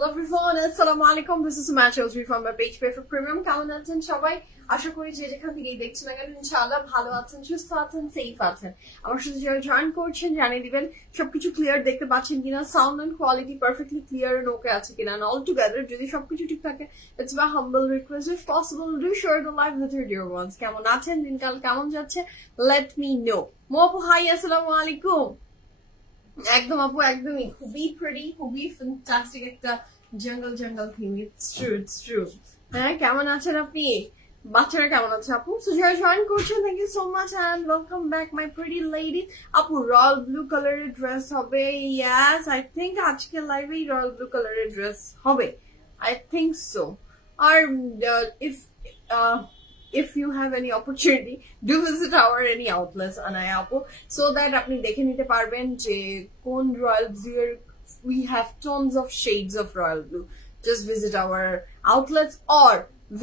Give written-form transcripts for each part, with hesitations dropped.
Hello everyone, assalamu alaikum. This is Sumaya Chaudhary from my page Perfect Premium. কেমন আছেন সবাই? আশা করি যে যেখান থেকেই দেখছেন না কেন ইনশাআল্লাহ ভালো আছেন, সুস্থ আছেন, সেফ আছেন। আমার সাথে যারা জয়েন করছেন জানিয়ে দিবেন সবকিছু ক্লিয়ার দেখতে পাচ্ছেন কিনা, sound and quality perfectly clear and okay আছে কিনা, and all together যদি সবকিছু ঠিক থাকে, it's my humble request if possible do share the live with your dear ones. কেমন আছেন, দিনকাল কেমন যাচ্ছে, let me know. মোপু হাই, আসসালামু আলাইকুম। একদম আপু, একদমই খুবই প্রিটি, খুবই ফ্যান্টাস্টিক একটা জঙ্গল জঙ্গল থিম। It's true. হ্যাঁ, কেমন আছেন আপনি? বাচ্চারা কেমন আছে আপু? সো যারা জয়েন করছেন, thank you so much and welcome back my pretty lady. আপু রয়্যাল ব্লু কালারের ড্রেস হবে? ইয়েস, আই থিঙ্ক আজকে লাইভে রয়্যাল ব্লু কালারের ড্রেস হবে, আই থিঙ্ক সো। আর if you have any opportunity, do visit our any outlets Anaya apu, so that apni dekhe nite parben je kon royal blue, we have tons of shades of royal blue. Just visit our outlets or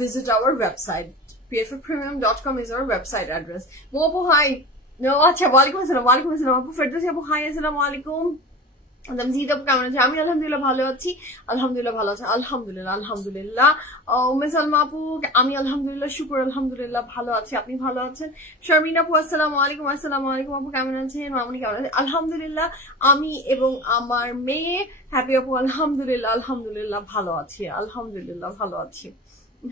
visit our website. pfpremium.com is our website address. Mopo hi. No, acha walaikum assalam apu. Firdausi apu hi, assalamu alaikum. জিদ আপু কেমন আছে? আমি আলহামদুলিল্লাহ ভালো আছি, আলহামদুলিল্লাহ ভালো আছে, আলহামদুলিল্লাহ। উম্মে সালমা আপু, আমি আলহামদুলিল্লাহ শুকর আলহামদুলিল্লাহ ভালো আছি, আপনি ভালো আছেন? শারমিন আপু আসসালামু আলাইকুম আপু কেমন আছেন? মামুনি কেমন আছে? আলহামদুলিল্লাহ আমি এবং আমার মেয়ে হ্যাপি আপু আলহামদুলিল্লাহ ভালো আছি, আলহামদুলিল্লাহ ভালো আছি।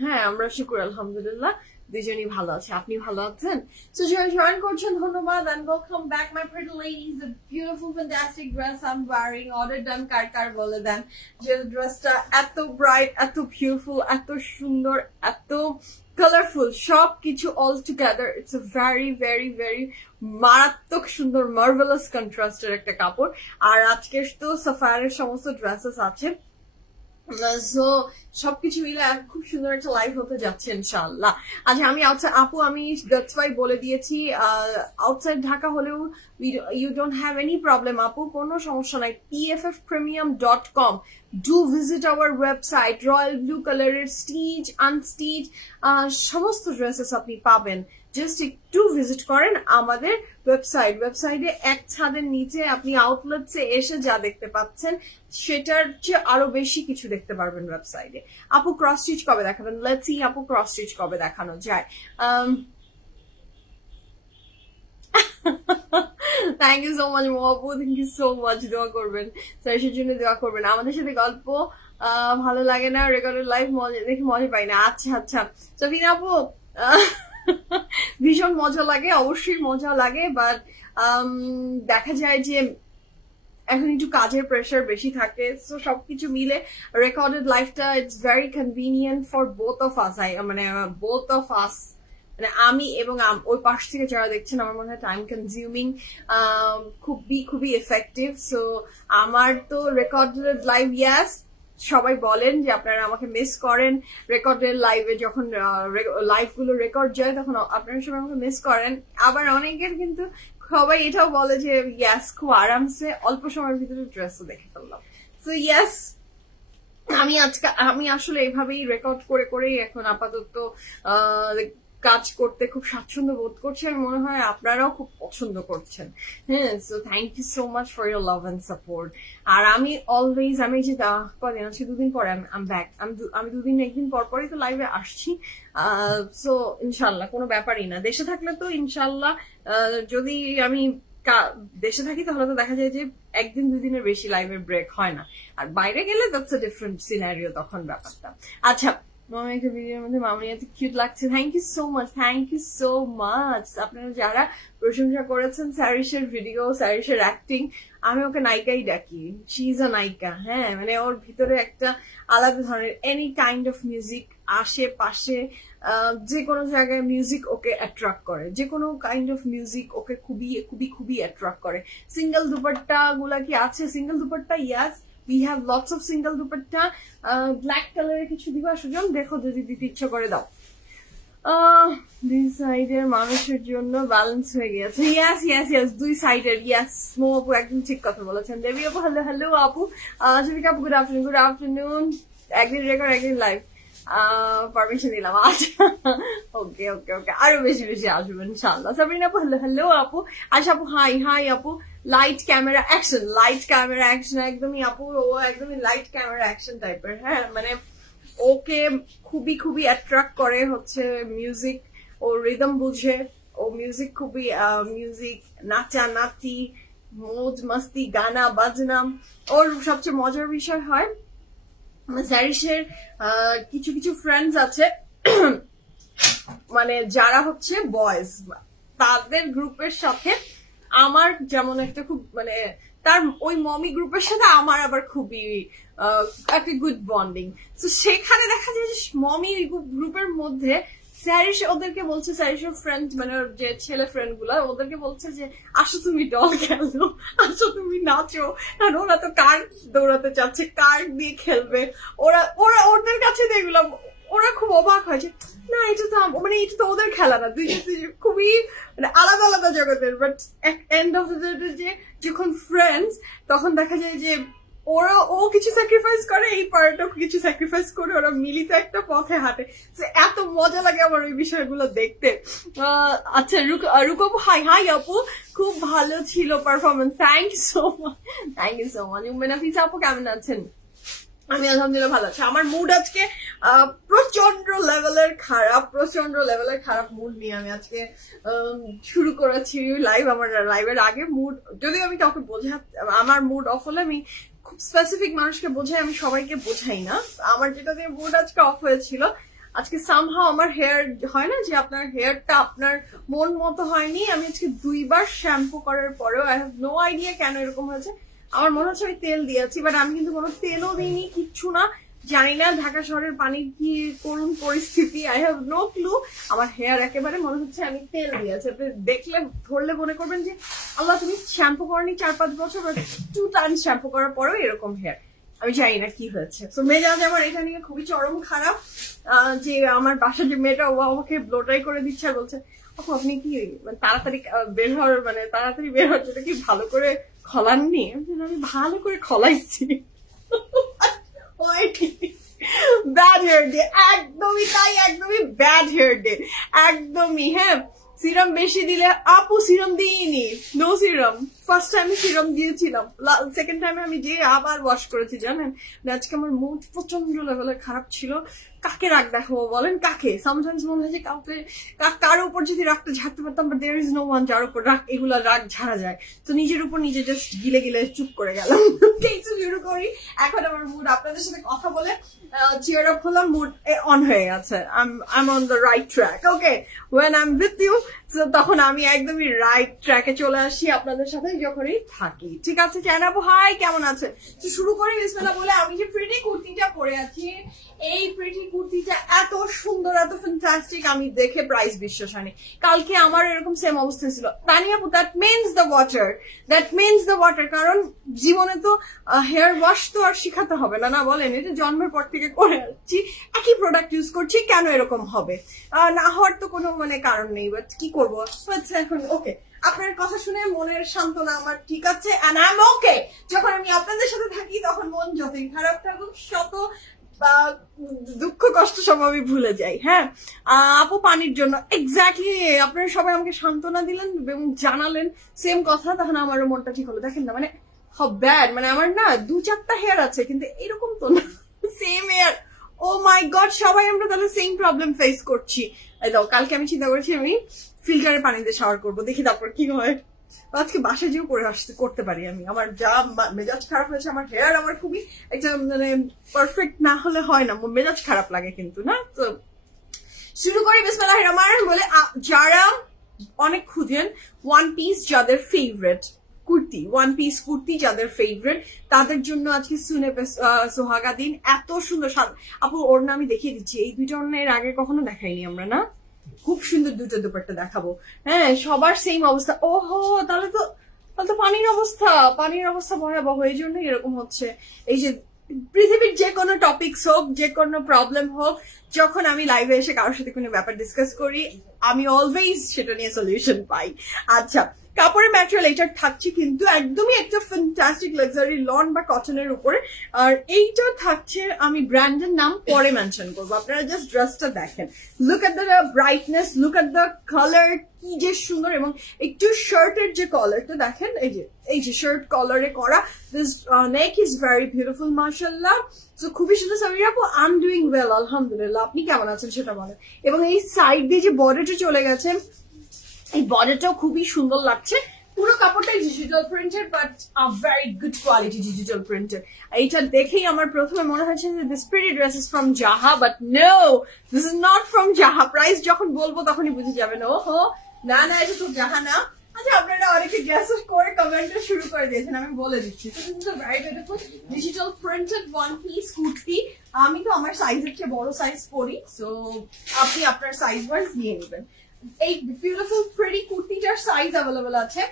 হ্যাঁ, আমরা শুকর আলহামদুলিল্লাহ দুজনই ভালো আছে, আপনি ভালো আছেন? সো যারা জয়েন করছেন ধন্যবাদ and welcome back my pretty ladies. The beautiful fantastic dress I'm wearing, order done, কার বলে দেন যে ড্রেসটা এত ব্রাইট, এত বিউটিফুল, এত সুন্দর, এত কালারফুল, সব কিছু all together. It's a very very very মারাত্মক সুন্দর মার্ভেলাস কন্ট্রাস্টের একটা কাপড়। আর আজকে তো সাফায়ারের সমস্ত ড্রেসেস আছে, সো সবকিছু মিলে খুব সুন্দর একটা লাইভ হতে যাচ্ছে ইনশাআল্লাহ। আচ্ছা, আমি আউটসাইড আপু, আমি দ্যাটস ওয়াই বলে দিয়েছি, আউটসাইড ঢাকা হলেও you don't have any problem আপু, কোনো সমস্যা নাই। pffpremium.com, do visit our website. Royal blue কালারের স্টিচ, আনস্টিচ সমস্ত ড্রেসেস আপনি পাবেন, জাস্ট একটু ভিজিট করেন আমাদের ওয়েবসাইটে এক ছাদের নিচে আপনি আউটলেটসে এসে যা দেখতে পাচ্ছেন সেটার চেয়ে আরো বেশি কিছু দেখতে পারবেন ওয়েবসাইটে। আপু ক্রস স্টিচ কবে দেখাবেন? লেটস সি আপু ক্রস স্টিচ কবে দেখানো যায়। থ্যাংক ইউ সো মাচ আপু, থ্যাংক ইউ সো মাচ। দোয়া করবেন, সাইসের জন্য দোয়া করবেন। আমাদের সাথে গল্প ভালো লাগে না, রেকর্ডেড লাইভ দেখে মজা পাই না। আচ্ছা সফিনা আপু, ভীষণ মজা লাগে, অবশ্যই মজা লাগে, বাট দেখা যায় যে এখন একটু কাজের প্রেশার বেশি থাকে, সো সবকিছু মিলে রেকর্ডেড লাইফটা it's very convenient for both of us, মানে আমি এবং ওই পাশ থেকে যারা দেখছেন, আমার মনে হয় টাইম কনজিউমিং, খুবই এফেক্টিভ। সো আমার তো রেকর্ডেড লাইভ, ইয়াস সবাই বলেন যে আপনারা আমাকে মিস করেন রেকর্ডের লাইভে, যখন লাইভ গুলো রেকর্ড যায় তখন আপনারা সবাই আমাকে মিস করেন। আবার অনেকের কিন্তু সবাই এটাও বলে যে ইয়াস খুব আরামসে অল্প সময়ের ভিতরে ড্রেসও দেখে ফেললাম। সো ইয়াস, আমি আসলে এইভাবেই রেকর্ড করে এখন আপাতত কাজ করতে খুব স্বাচ্ছন্দ্য বোধ করছি, আমি মনে হয় আপনারাও খুব পছন্দ করছেন। হ্যাঁ, so thank you so much for your love and support. আর আমি অলওয়েজ, আমি যে কদিন আছি, দুদিন পরে আমি একদিন পরই তো লাইভে আসছি। সো ইনশাল্লাহ কোনো ব্যাপারই না, দেশে থাকলে তো ইনশাল্লাহ, যদি আমি দেশে থাকি তাহলে তো দেখা যায় যে একদিন দুদিনের বেশি লাইভের ব্রেক হয় না, আর বাইরে গেলে দ্যাটস আ ডিফারেন্ট সিনারিও তখন ব্যাপারটা। আচ্ছা, একটা ভিডিওর মধ্যে মামনি এত কিউট লাগছে, থ্যাংক ইউ সো মাচ। আপনারা যারা প্রশংসা করেছেন স্যারিসের ভিডিও, স্যারিসের অ্যাক্টিং, আমি ওকে নায়িকাই ডাকি, শি ইজ আ নায়িকা। হ্যাঁ, মানে ওর ভিতরে একটা আলাদা ধরনের এনি কাইন্ড অফ মিউজিক, আশেপাশে যে কোনো জায়গায় মিউজিক ওকে অ্যাট্রাক্ট করে, যে কোনো কাইন্ড অফ মিউজিক ওকে খুবই অ্যাট্রাক্ট করে। সিঙ্গেল দুপাট্টা গুলা কি আছে? Single dupatta, yes we have lots of single dupatta, black color এর কিছু দিবা সুজন, দেখো যদি দিতে ইচ্ছা করে দাও। দুই সাইডের মানুষের জন্য ব্যালেন্স হয়ে গেছে, ইয়াস দুই সাইডের, ইয়াস। মো আপু একদম ঠিক কথা বলেছেন। দেবী আপু হ্যালো আপু, জুবিকা আপু গুড আফটারনুন, একদিন রেকর্ড একদিন লাইভ। পারমিশন দিলাম। আচ্ছা ওকে ওকে ওকে, আরো বেশি বেশি আসবেন ইনশাআল্লাহ। সাবরিন আপু হ্যালো হ্যালো আপু। আশা আপু হাই হাই আপু। Light camera action, light camera action, একদমই আপু ও একদমই লাইট ক্যামেরা অ্যাকশন টাইপের। হ্যাঁ মানে ওকে খুবই খুবই অ্যাট্রাক্ট করে হচ্ছে মিউজিক, ও রিদম বুঝে, ও মিউজিক খুবই মিউজিক, নাচা নাচি, মৌজ মাস্তি, গানা বাজনা। ওর সবচেয়ে মজার বিষয় হয় জারিশের কিছু কিছু ফ্রেন্ডস আছে মানে যারা হচ্ছে বয়েজ, তাদের গ্রুপের সাথে আমার যেমন একটা খুব মানে তার ওই মমি গ্রুপের সাথে আমার আবার খুবই একটা গুড বন্ডিং। তো সেখানে দেখা যায় যে মমি গ্রুপের মধ্যে স্যারিশ ওদেরকে বলছে, স্যারিশের ফ্রেন্ড মানে যে ছেলে ফ্রেন্ড গুলা ওদেরকে বলছে যে আসো তুমি ডল খেলো, আসো তুমি নাচো, কারণ ওরা তো কার্ড দৌড়াতে চাচ্ছে, কার্ড দিয়ে খেলবে। ওরা ওরা ওদের কাছে দেখলাম ওরা খুব অবাক হয়েছে, না এটা তো মানে এটা তো ওদের খেলা না, দুইজন খুবই মানে আলাদা আলাদা জগতের। But end of the day যে যখন ফ্রেন্ডস তখন দেখা যায় যে ওরা ও কিছু স্যাক্রিফাইস করে, এই পার্টও কিছু স্যাক্রিফাইস করে, ওরা মিলিত একটা পথে হাঁটে। এত মজা লাগে আমার ওই বিষয়গুলো দেখতে। আচ্ছা রুক আপু হাই হাই আপু, খুব ভালো ছিল performance, thank you so much, thank you so much. Nafisa আপু কেমন আছেন? আমি আলহামদুলিল্লাহ ভালো আছি। আমার মুড আজকে প্রচন্ড লেভেলের খারাপ, প্রচন্ড লেভেলের খারাপ মুড নিয়ে আমি আজকে শুরু করেছি লাইভ। আমার লাইভের আগে মুড যদি আমি কাউকে আমার মুড অফ হলে আমি খুব স্পেসিফিক মানুষকে বোঝাই, আমি সবাইকে বোঝাই না। আমার যেটা দিয়ে মুড আজকে অফ হয়েছিল, আজকে সামহাও আমার হেয়ার হয় না যে আপনার হেয়ারটা আপনার মন মতো হয়নি। আমি আজকে 2 বার শ্যাম্পু করার পরেও আই হ্যাভ নো আইডিয়া কেন এরকম হয়েছে। আমার মনে হচ্ছে আমি তেল দিয়েছি, বাট আমি কিন্তু কোনো তেলও দিইনি, কিচ্ছু না। জানি না ঢাকা শহরের পানির কি করুন পরিস্থিতি, আই হ্যাভ নো ক্লু। আমার হেয়ার একেবারে মনে হচ্ছে আমি তেল দিয়েছি। আপনি দেখলে ধরলে মনে করবেন যে আল্লাহ তুমি শ্যাম্পু করনি 4-5 বছর, 2 টাইমস শ্যাম্পু করার পরেও এরকম হেয়ার। আমি জানি না কি হয়েছে। তো মেজাজ আমার এটা নিয়ে খুবই চরম খারাপ যে আমার বাসার যে মেয়েটা ও আমাকে ব্লোটাই করে দিচ্ছে আর বলছে আপু আপনি কি তাড়াতাড়ি বের হওয়ার মানে তাড়াতাড়ি বের হওয়ার জন্য কি ভালো করে খলাননি? আমি ভালো করে খলাইছি। ব্যাড হেয়ার ডে, একদমই তাই, একদমই ব্যাড হেয়ার ডে, একদমই। হ্যাঁ সিরাম বেশি দিলে আপু সিরাম দিইনি, no serum. First time serum দিয়েছিলাম, সেকেন্ড টাইমে আমি যে আবার ওয়াশ করেছি জানেন। আজকে আমার মুড প্রচন্ড লেভেলের খারাপ ছিল। কাকে রাগ দেখাবো বলেন, কাকে? সামটাইমস মনে হয় যে কাউকে কারো উপর যদি রাগটা ঝাড়তে পারতাম, but there is no one যার উপর রাগ এগুলা রাগ ঝাড়া যায়। তো নিজের উপর নিজে জাস্ট গিলে গিলে চুপ করে গেলাম। শুরু করি এখন আমার মুড আপনাদের সাথে কথা বলে চিয়ার আপ হলাম, মুড অন হয়ে গেছে। I am on the right track. Okay when I am with you তখন আমি একদমই রাইট ট্র্যাকে চলে আসি আপনাদের সাথে যখনই থাকি। ঠিক আছে জানাবো হাই কেমন আছে? তো শুরু করি বিসমিল্লাহ বলে। আমি যে প্রিটি কুর্তিটা পরে আছি, এই প্রিটি কুর্তিটা এত সুন্দর, এত ফ্যান্টাস্টিক, আমি দেখে প্রাইস বিশ্বাস হয়নি। কালকে আমার এরকম সেম অবস্থা ছিল। তানিয়া আপু that means the water, that means the water. কারণ জীবনে তো হেয়ার ওয়াশ তো আর শিখাতে হবে না, না বলেন? এটা জন্মের পর থেকে করে আসছি, একই প্রোডাক্ট ইউজ করছি, কেন এরকম হবে? না হওয়ার তো কোনো মানে কারণ নেই, বাট কি করবো হচ্ছে এখন। ওকে আপনার কথা শুনে মনের সান্ত্বনা আমার ঠিক আছে, এন্ড আই এম ওকে। যখন আমি আপনাদের সাথে থাকি তখন মন যতই খারাপ থাকুক, শত দুঃখ কষ্ট সব আমি ভুলে যাই। হ্যাঁ আপু পানির জন্য এক্স্যাক্টলি আপনারা সবাই আমাকে সান্ত্বনা দিলেন এবং জানালেন সেম কথা, তখন আমারও মনটা ঠিক হলো। দেখেন না মানে হাউ ব্যাড, মানে আমার না 2-4টা হেয়ার আছে কিন্তু এরকম তো না, same here. O my god, সবাই আমরা তাহলে সেম প্রবলেম ফেস করছি। কালকে আমি চিন্তা করেছি আমি ফিল্টারে পানি দিয়ে শাওয়ার করবো, দেখি তারপর কি হয়। আজকে বাসায় যেও করে করতে পারি আমি। আমার যা মেজাজ খারাপ হয়েছে, আমার হেয়ার আমার খুবই একটা মানে পারফেক্ট না হলে হয় না, মেজাজ খারাপ লাগে কিন্তু না। তো শুরু করি বিসমিল্লাহির রহমানির রহিম বলে। যারা অনেক খুঁজেন ওয়ান পিস, যাদের favourite kurti, one piece kurti যাদের ফেভারিট, তাদের জন্য আজকে সোহাগা দিন। এত সুন্দর আপু ওড়না আমি দেখিয়ে দিচ্ছি, এই 2টা ওড়না এর আগে কখনো দেখাইনি আমরা না। খুব সুন্দর 2টো দুপাট্টা দেখাবো। হ্যাঁ সবার সেম অবস্থা। ওহো তাহলে তো পানির অবস্থা ভয়াবহ, এই জন্যই এরকম হচ্ছে। এই যে পৃথিবীর যে কোনো টপিকস হোক, যে কোনো প্রবলেম হোক, যখন আমি লাইভে এসে কারোর সাথে কোনো ব্যাপার ডিসকাস করি, আমি অলওয়েজ সেটা নিয়ে সলিউশন পাই। আচ্ছা কাপড়ের ম্যাটেরিয়াল এটা থাকছে কিন্তু একদমই একটা ফ্যান্টাস্টিক লাক্সারি লন বা কটনের উপরে। আর এইটা থাকছে, আমি ব্র্যান্ডের নাম পরে মেনশন করবো, আপনারা জাস্ট ড্রেসটা দেখেন। Look at the brightness, look at the colour, কি যে সুন্দর। এবং একটু শার্টের যে কলারটা দেখেন, এই যে শার্ট কলারে করা, this neck is very beautiful মাশাআল্লাহ। সো খুবই সুন্দর। সামিরা আপু আই এম ডুইং ওয়েল আলহামদুলিল্লাহ, আপনি কেমন আছেন সেটা বলেন। এবং এই সাইড দিয়ে যে বর্ডারটা চলে গেছে, এই বর্ডারটাও খুবই সুন্দর লাগছে। পুরো কাপড়টাই digital printed, but very good quality digital printed. এইটা দেখেই আমার প্রথমে মনে হচ্ছে যে this pretty dress is from জাহা, but no, this is not from জাহা। প্রাইস যখন বলবো তখনই বুঝে যাবেন ওহো না না এটা তো জাহা না। আচ্ছা, আপনারা অনেকে গেস করে কমেন্টে শুরু করে দিয়েছেন, আমি বলে দিচ্ছি। Very beautiful digital printed one piece kurti. আমি তো আমার সাইজের চেয়ে বড় সাইজ পরি, সো আপনি আপনার সাইজ ওয়াইজ নিয়ে নেবেন। এই বিউটিফুল প্রিটি কুর্তিটার সাইজ অ্যাভেলেবল আছে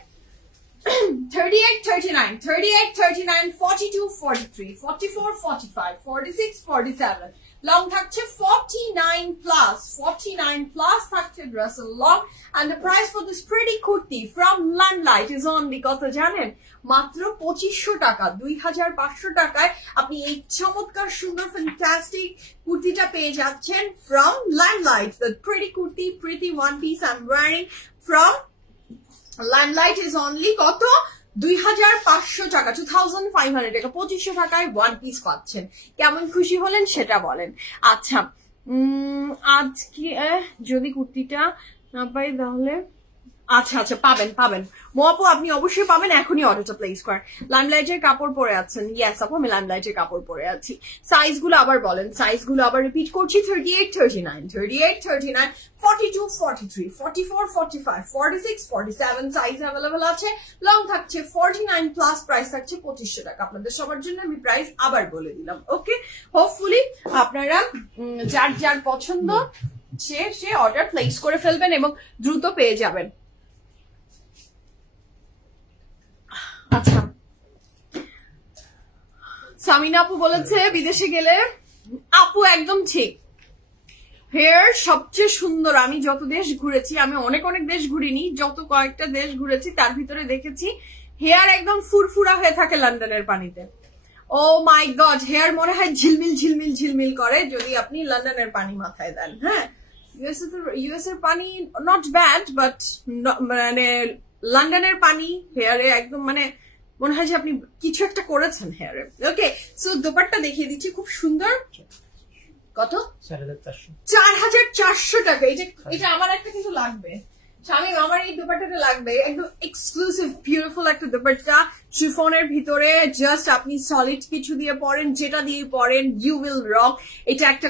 38, 39, 38, 39, 42, 43, 44, 45, 46, 47. লং থাকছে 49 plus, 49 plus থাকছে ড্রেসের long. And the price for this pretty kurti from Limelight is only কত জানেন? মাত্র 2500 টাকা, 2500 টাকায় আপনি এই চমৎকার সুন্দর ফ্যান্টাস্টিক কুর্তিটা পেয়ে যাচ্ছেন from Limelight. The pretty kurti, pretty one piece I'm wearing from Limelight is only কত? 2500 টাকা, 2500 টাকা, 2500 টাকায় ওয়ান পিস পাচ্ছেন। কেমন খুশি হলেন সেটা বলেন। আচ্ছা, আজকে যদি কুর্তিটা না পাই তাহলে আচ্ছা আচ্ছা পাবেন মোয়াপু, আপনি অবশ্যই পাবেন, এখনই অর্ডারটা প্লেস করেন। লাইমলাইটের কাপড় পরে আছেন? ইয়েস আপু, আমি লাইমলাইটের কাপড় পরে আছি। সাইজগুলো আবার বলেন, সাইজগুলো আবার রিপিট করছি। 38, 39, 38, 39, 42, 43, 44, 45, 46, 47 সাইজ অ্যাভেলেবল আছে। লং থাকছে 49 প্লাস, প্রাইস থাকছে 2500 টাকা। আপনাদের সবার জন্য আমি প্রাইস আবার বলে দিলাম। ওকে, হোপফুলি আপনারা যার যার পছন্দ সে অর্ডার প্লেস করে ফেলবেন এবং দ্রুত পেয়ে যাবেন। আচ্ছা, সামিনা আপু বলেছে বিদেশে গেলে, আপু একদম ঠিক, হেয়ার সবচেয়ে সুন্দর। আমি যত দেশ ঘুরেছি, আমি অনেক দেশ ঘুরিনি, যত কয়েকটা দেশ ঘুরেছি তার ভিতরে দেখেছি হেয়ার একদম ফুরফুরা হয়ে থাকে লন্ডনের পানিতে। ও মাই গড, হেয়ার মনে হয় ঝিলমিল ঝিলমিল ঝিলমিল করে যদি আপনি লন্ডনের পানি মাথায় দেন। হ্যাঁ, ইউএস এর পানি নট ব্যাড, বাট মানে লন্ডনের পানি হেয়ারে একদম মানে মনে হয় যে আপনি কিছু একটা করেছেন হেয়ারে। ওকে, সো দোপাট্টা দেখিয়ে দিচ্ছি, খুব সুন্দর। কত? 4400 টাকা। এটা আমার একটা কিন্তু লাগবে, শামিম, আমার এই দোপাট্টাটা লাগবে। একদম এক্সক্লুসিভ বিউটিফুল একটা দোপাট্টা, শিফনের ভিতরে। জাস্ট আপনি সলিড কিছু দিয়ে পরেন, যেটা দিয়ে পরেন ইউ উইল রক। এটা একটা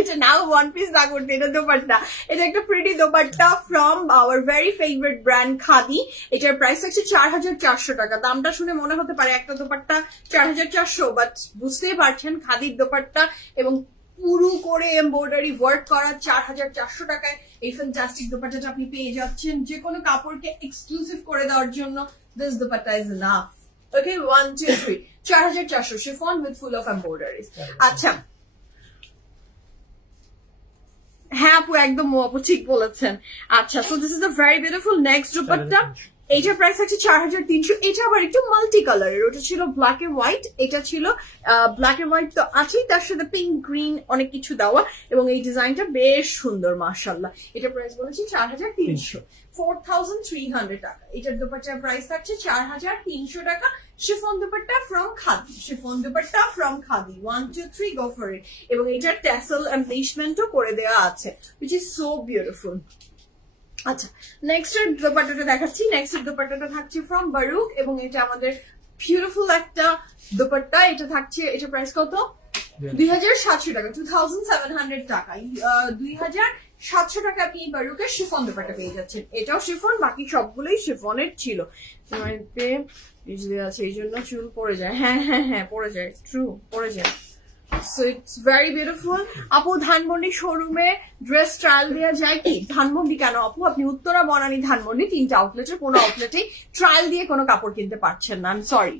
এটা নাও ওয়ান পিস না করতে, এটা দোপাট্টা। এটা একটা pretty dupatta from our very favourite brand khadi. এটার প্রাইস হচ্ছে 4400 টাকা। দামটা শুনে মনে হতে পারে একটা দোপাট্টা 4400, বাট বুঝতেই পারছেন খাদির দোপাট্টা এবং পুরো করে এমব্রয়ডারি ওয়ার্ক করা 4400 টাকায় এই ফ্যান্টাস্টিক দোপাট্টাটা আপনি পেয়ে যাচ্ছেন। যে কোনো কাপড়কে এক্সক্লুসিভ করে দেওয়ার জন্য this dupatta is enough. Okay, 1 2 3 4400 chiffon with full of embroideries. আচ্ছা, হ্যাঁ আপু একদম আপু ঠিক বলেছেন। আচ্ছা, so this is the very beautiful next dupatta. এইটার প্রাইস আছে 4300। এটা আবার একটু মাল্টি কালারের, ওটা ছিল ব্ল্যাক এন্ড হোয়াইট, এটা ছিল ব্ল্যাক এন্ড হোয়াইট তো আছেই, তার সাথে পিঙ্ক গ্রিন অনেক কিছু দেওয়া, এবং এই ডিজাইনটা বেশ সুন্দর মাশাআল্লাহ। এটার প্রাইস বলেছি 4300, 4300 টাকা। এটার দোপাট্টার প্রাইস থাকছে 4300 টাকা। Chiffon dupatta from khadi, chiffon dupatta from khadi. 1 2 3 go for it. এবং এটার ট্যাসেল এমপ্লিশমেন্টও করে দেওয়া আছে, which is so beautiful. আচ্ছা, নেক্সট এর দোপাট্টাটা দেখাচ্ছি। নেক্সট এর দোপাট্টাটা থাকছে ফ্রম বারুক, এবং এটা আমাদের বিউটিফুল একটা দোপাট্টা। এটা থাকছে, এটা প্রাইস কত? 2700 টাকা, 2700 টাকা। 2700 টাকা আপনি বারুকের শিফন দোপাট্টা পেয়ে যাচ্ছেন। এটাও শিফন, বাকি সবগুলোই শিফনের ছিল। আছে এই জন্য চুল পড়ে যায়। হ্যাঁ হ্যাঁ হ্যাঁ পড়ে যায়, ট্রু, পড়ে যায়। So it's very beautiful. আপু ধানমন্ডি শোরুমে ড্রেস ট্রায়াল দেওয়া যায় কি? ধানমন্ডি কেন আপু, আপনি উত্তরা, বনানী, ধানমন্ডি 3টা আউটলেটের কোনো আউটলেটে ট্রায়াল দিয়ে কোনো কাপড় কিনতে পারছেন না, আই এম সরি।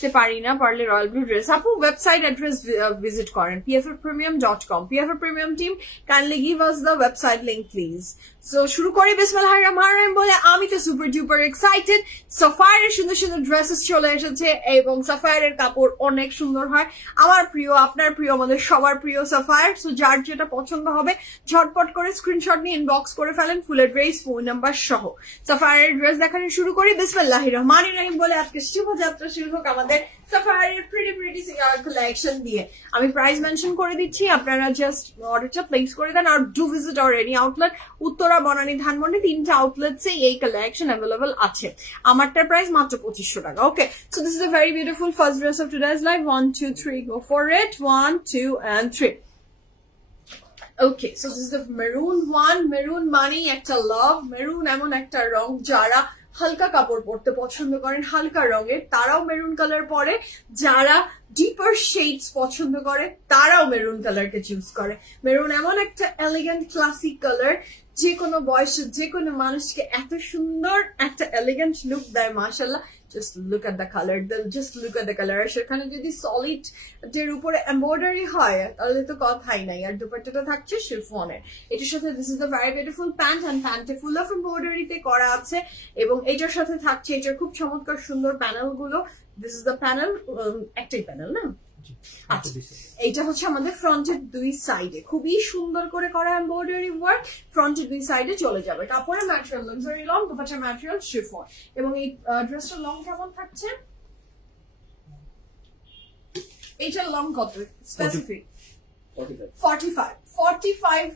সে পারি না, পারলে রয়্যাল ব্লু ড্রেস। আপু ওয়েবসাইট অ্যাড্রেস ভিজিট করেন pffpremium.com. PFF Premium team, kindly give us the website link please. So শুরু করি বিসমিল্লাহির রহমানির রহিম বলে। আমি তো সুপার ডুপার এক্সাইটেড। সাফায়ারের সুন্দর সুন্দর ড্রেসেস চলে এসেছে এবং সাফায়ারের কাপড় অনেক সুন্দর হয়, আমার প্রিয়, আপনার প্রিয়, আমাদের সবার প্রিয় সাফায়ার। সো যার যেটা পছন্দ হবে ঝটপট করে স্ক্রিনশট নিয়ে ইনবক্স করে ফেলেন ফুল অ্যাড্রেস ফোন নাম্বার সহ। সাফায়ারের ড্রেস দেখানো শুরু করি বিসমিল্লাহির রহমানির রহিম বলে। আজকে শুভযাত্রা শুরু হোক আমাদের সাফায়ারের প্রিটি কালেকশন দিয়ে। আমি প্রাইস মেনশন করে দিচ্ছি, আপনারা জাস্ট অর্ডারটা প্লেস করে দেন। আর do visit our any outlet, Uttara, Banani, Dhanmondi, 3টা আউটলেটসে এই কালেকশন অ্যাভেলেবল আছে। আমারটার প্রাইস মাত্র 2500 টাকা। Okay, so this is a very beautiful first dress of today's live. 1 2 3 go for it. 1 2 and 3. Okay, so this is the maroon one. Maroon মানে একটা লাভ। Maroon এমন একটা রং যারা হালকা কাপড় পরতে পছন্দ করেন, হালকা রঙের, তারাও মেরুন কালার পরে। যারা ডিপার শেডস পছন্দ করে তারাও মেরুন কালারকে চুজ করে। মেরুন এমন একটা এলিগেন্ট ক্লাসিক কালার, যে কোনো বয়সের যে কোনো মানুষকে এত সুন্দর একটা এলিগেন্ট লুক দেয় মাশাআল্লাহ। Just look at the color. Just look at the color. সেখানে যদি সলিড এর উপরে এমব্রয়ডারি হয় তাহলে তো কথাই নাই। আর দুপাট্টাটা থাকছে শিফনের। এটার সাথে this is the very beautiful pant, and প্যান্টে ফুল অফ এমব্রয়ডারিতে করা আছে এবং এটার সাথে থাকছে এটার খুব চমৎকার সুন্দর প্যানেল গুলো। দিস ইজ দ্য প্যানেল, একটাই প্যানেল না? এইটা হচ্ছে আমাদের ফ্রন্টের দুই সাইডে খুবই সুন্দর করে করা এমব্রয়ডারি ওয়ার্ক, ফ্রন্টের দুই সাইডে চলে যাবে। কাপড়ের ম্যাটেরিয়াল লাক্সারি লং, দুপাট্টার ম্যাটেরিয়াল শিফন। এবং এই ড্রেসটার লং কেমন থাকছে? এইটার লং কত স্পেসিফিক? 45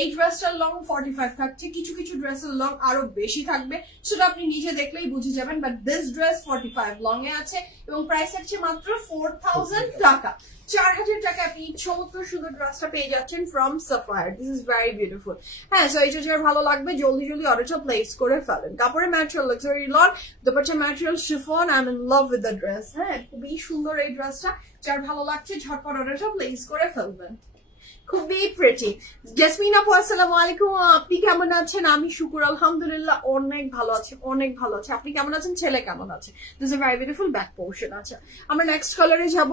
এই ড্রেসটার লং 45 থাকছে। কিছু কিছু ড্রেসের লং আরো বেশি থাকবে, সেটা আপনি নিজে দেখলেই বুঝে যাবেন। বাট দিস ড্রেস 45 লং এ আছে এবং প্রাইস থাকছে মাত্র 4000 টাকা। 4000 টাকা আপনি চমৎকার সুন্দর ড্রেসটা পেয়ে যাচ্ছেন from Sapphire. This is very beautiful. হ্যাঁ, সো এটা যার ভালো লাগবে জলদি জলদি অর্ডারটা প্লেস করে ফেলেন। কাপড়ের ম্যাটেরিয়াল লাক্সারি লং, দুপাট্টার material chiffon. I am in love with the dress. হ্যাঁ, খুবই সুন্দর এই ড্রেসটা। যার ভালো লাগছে ঝটপট অর্ডারটা প্লেস করে ফেলবেন। খুবই প্রিটি। জেসমিন আপু আসসালামু আলাইকুম, আপনি কেমন আছেন? আমি শুকুর আলহামদুলিল্লাহ অনেক ভালো আছি, অনেক ভালো আছে। আপনি কেমন আছেন? ছেলে কেমন আছে? This is a very beautiful back portion. আচ্ছা, আমরা নেক্সট কালারে যাব।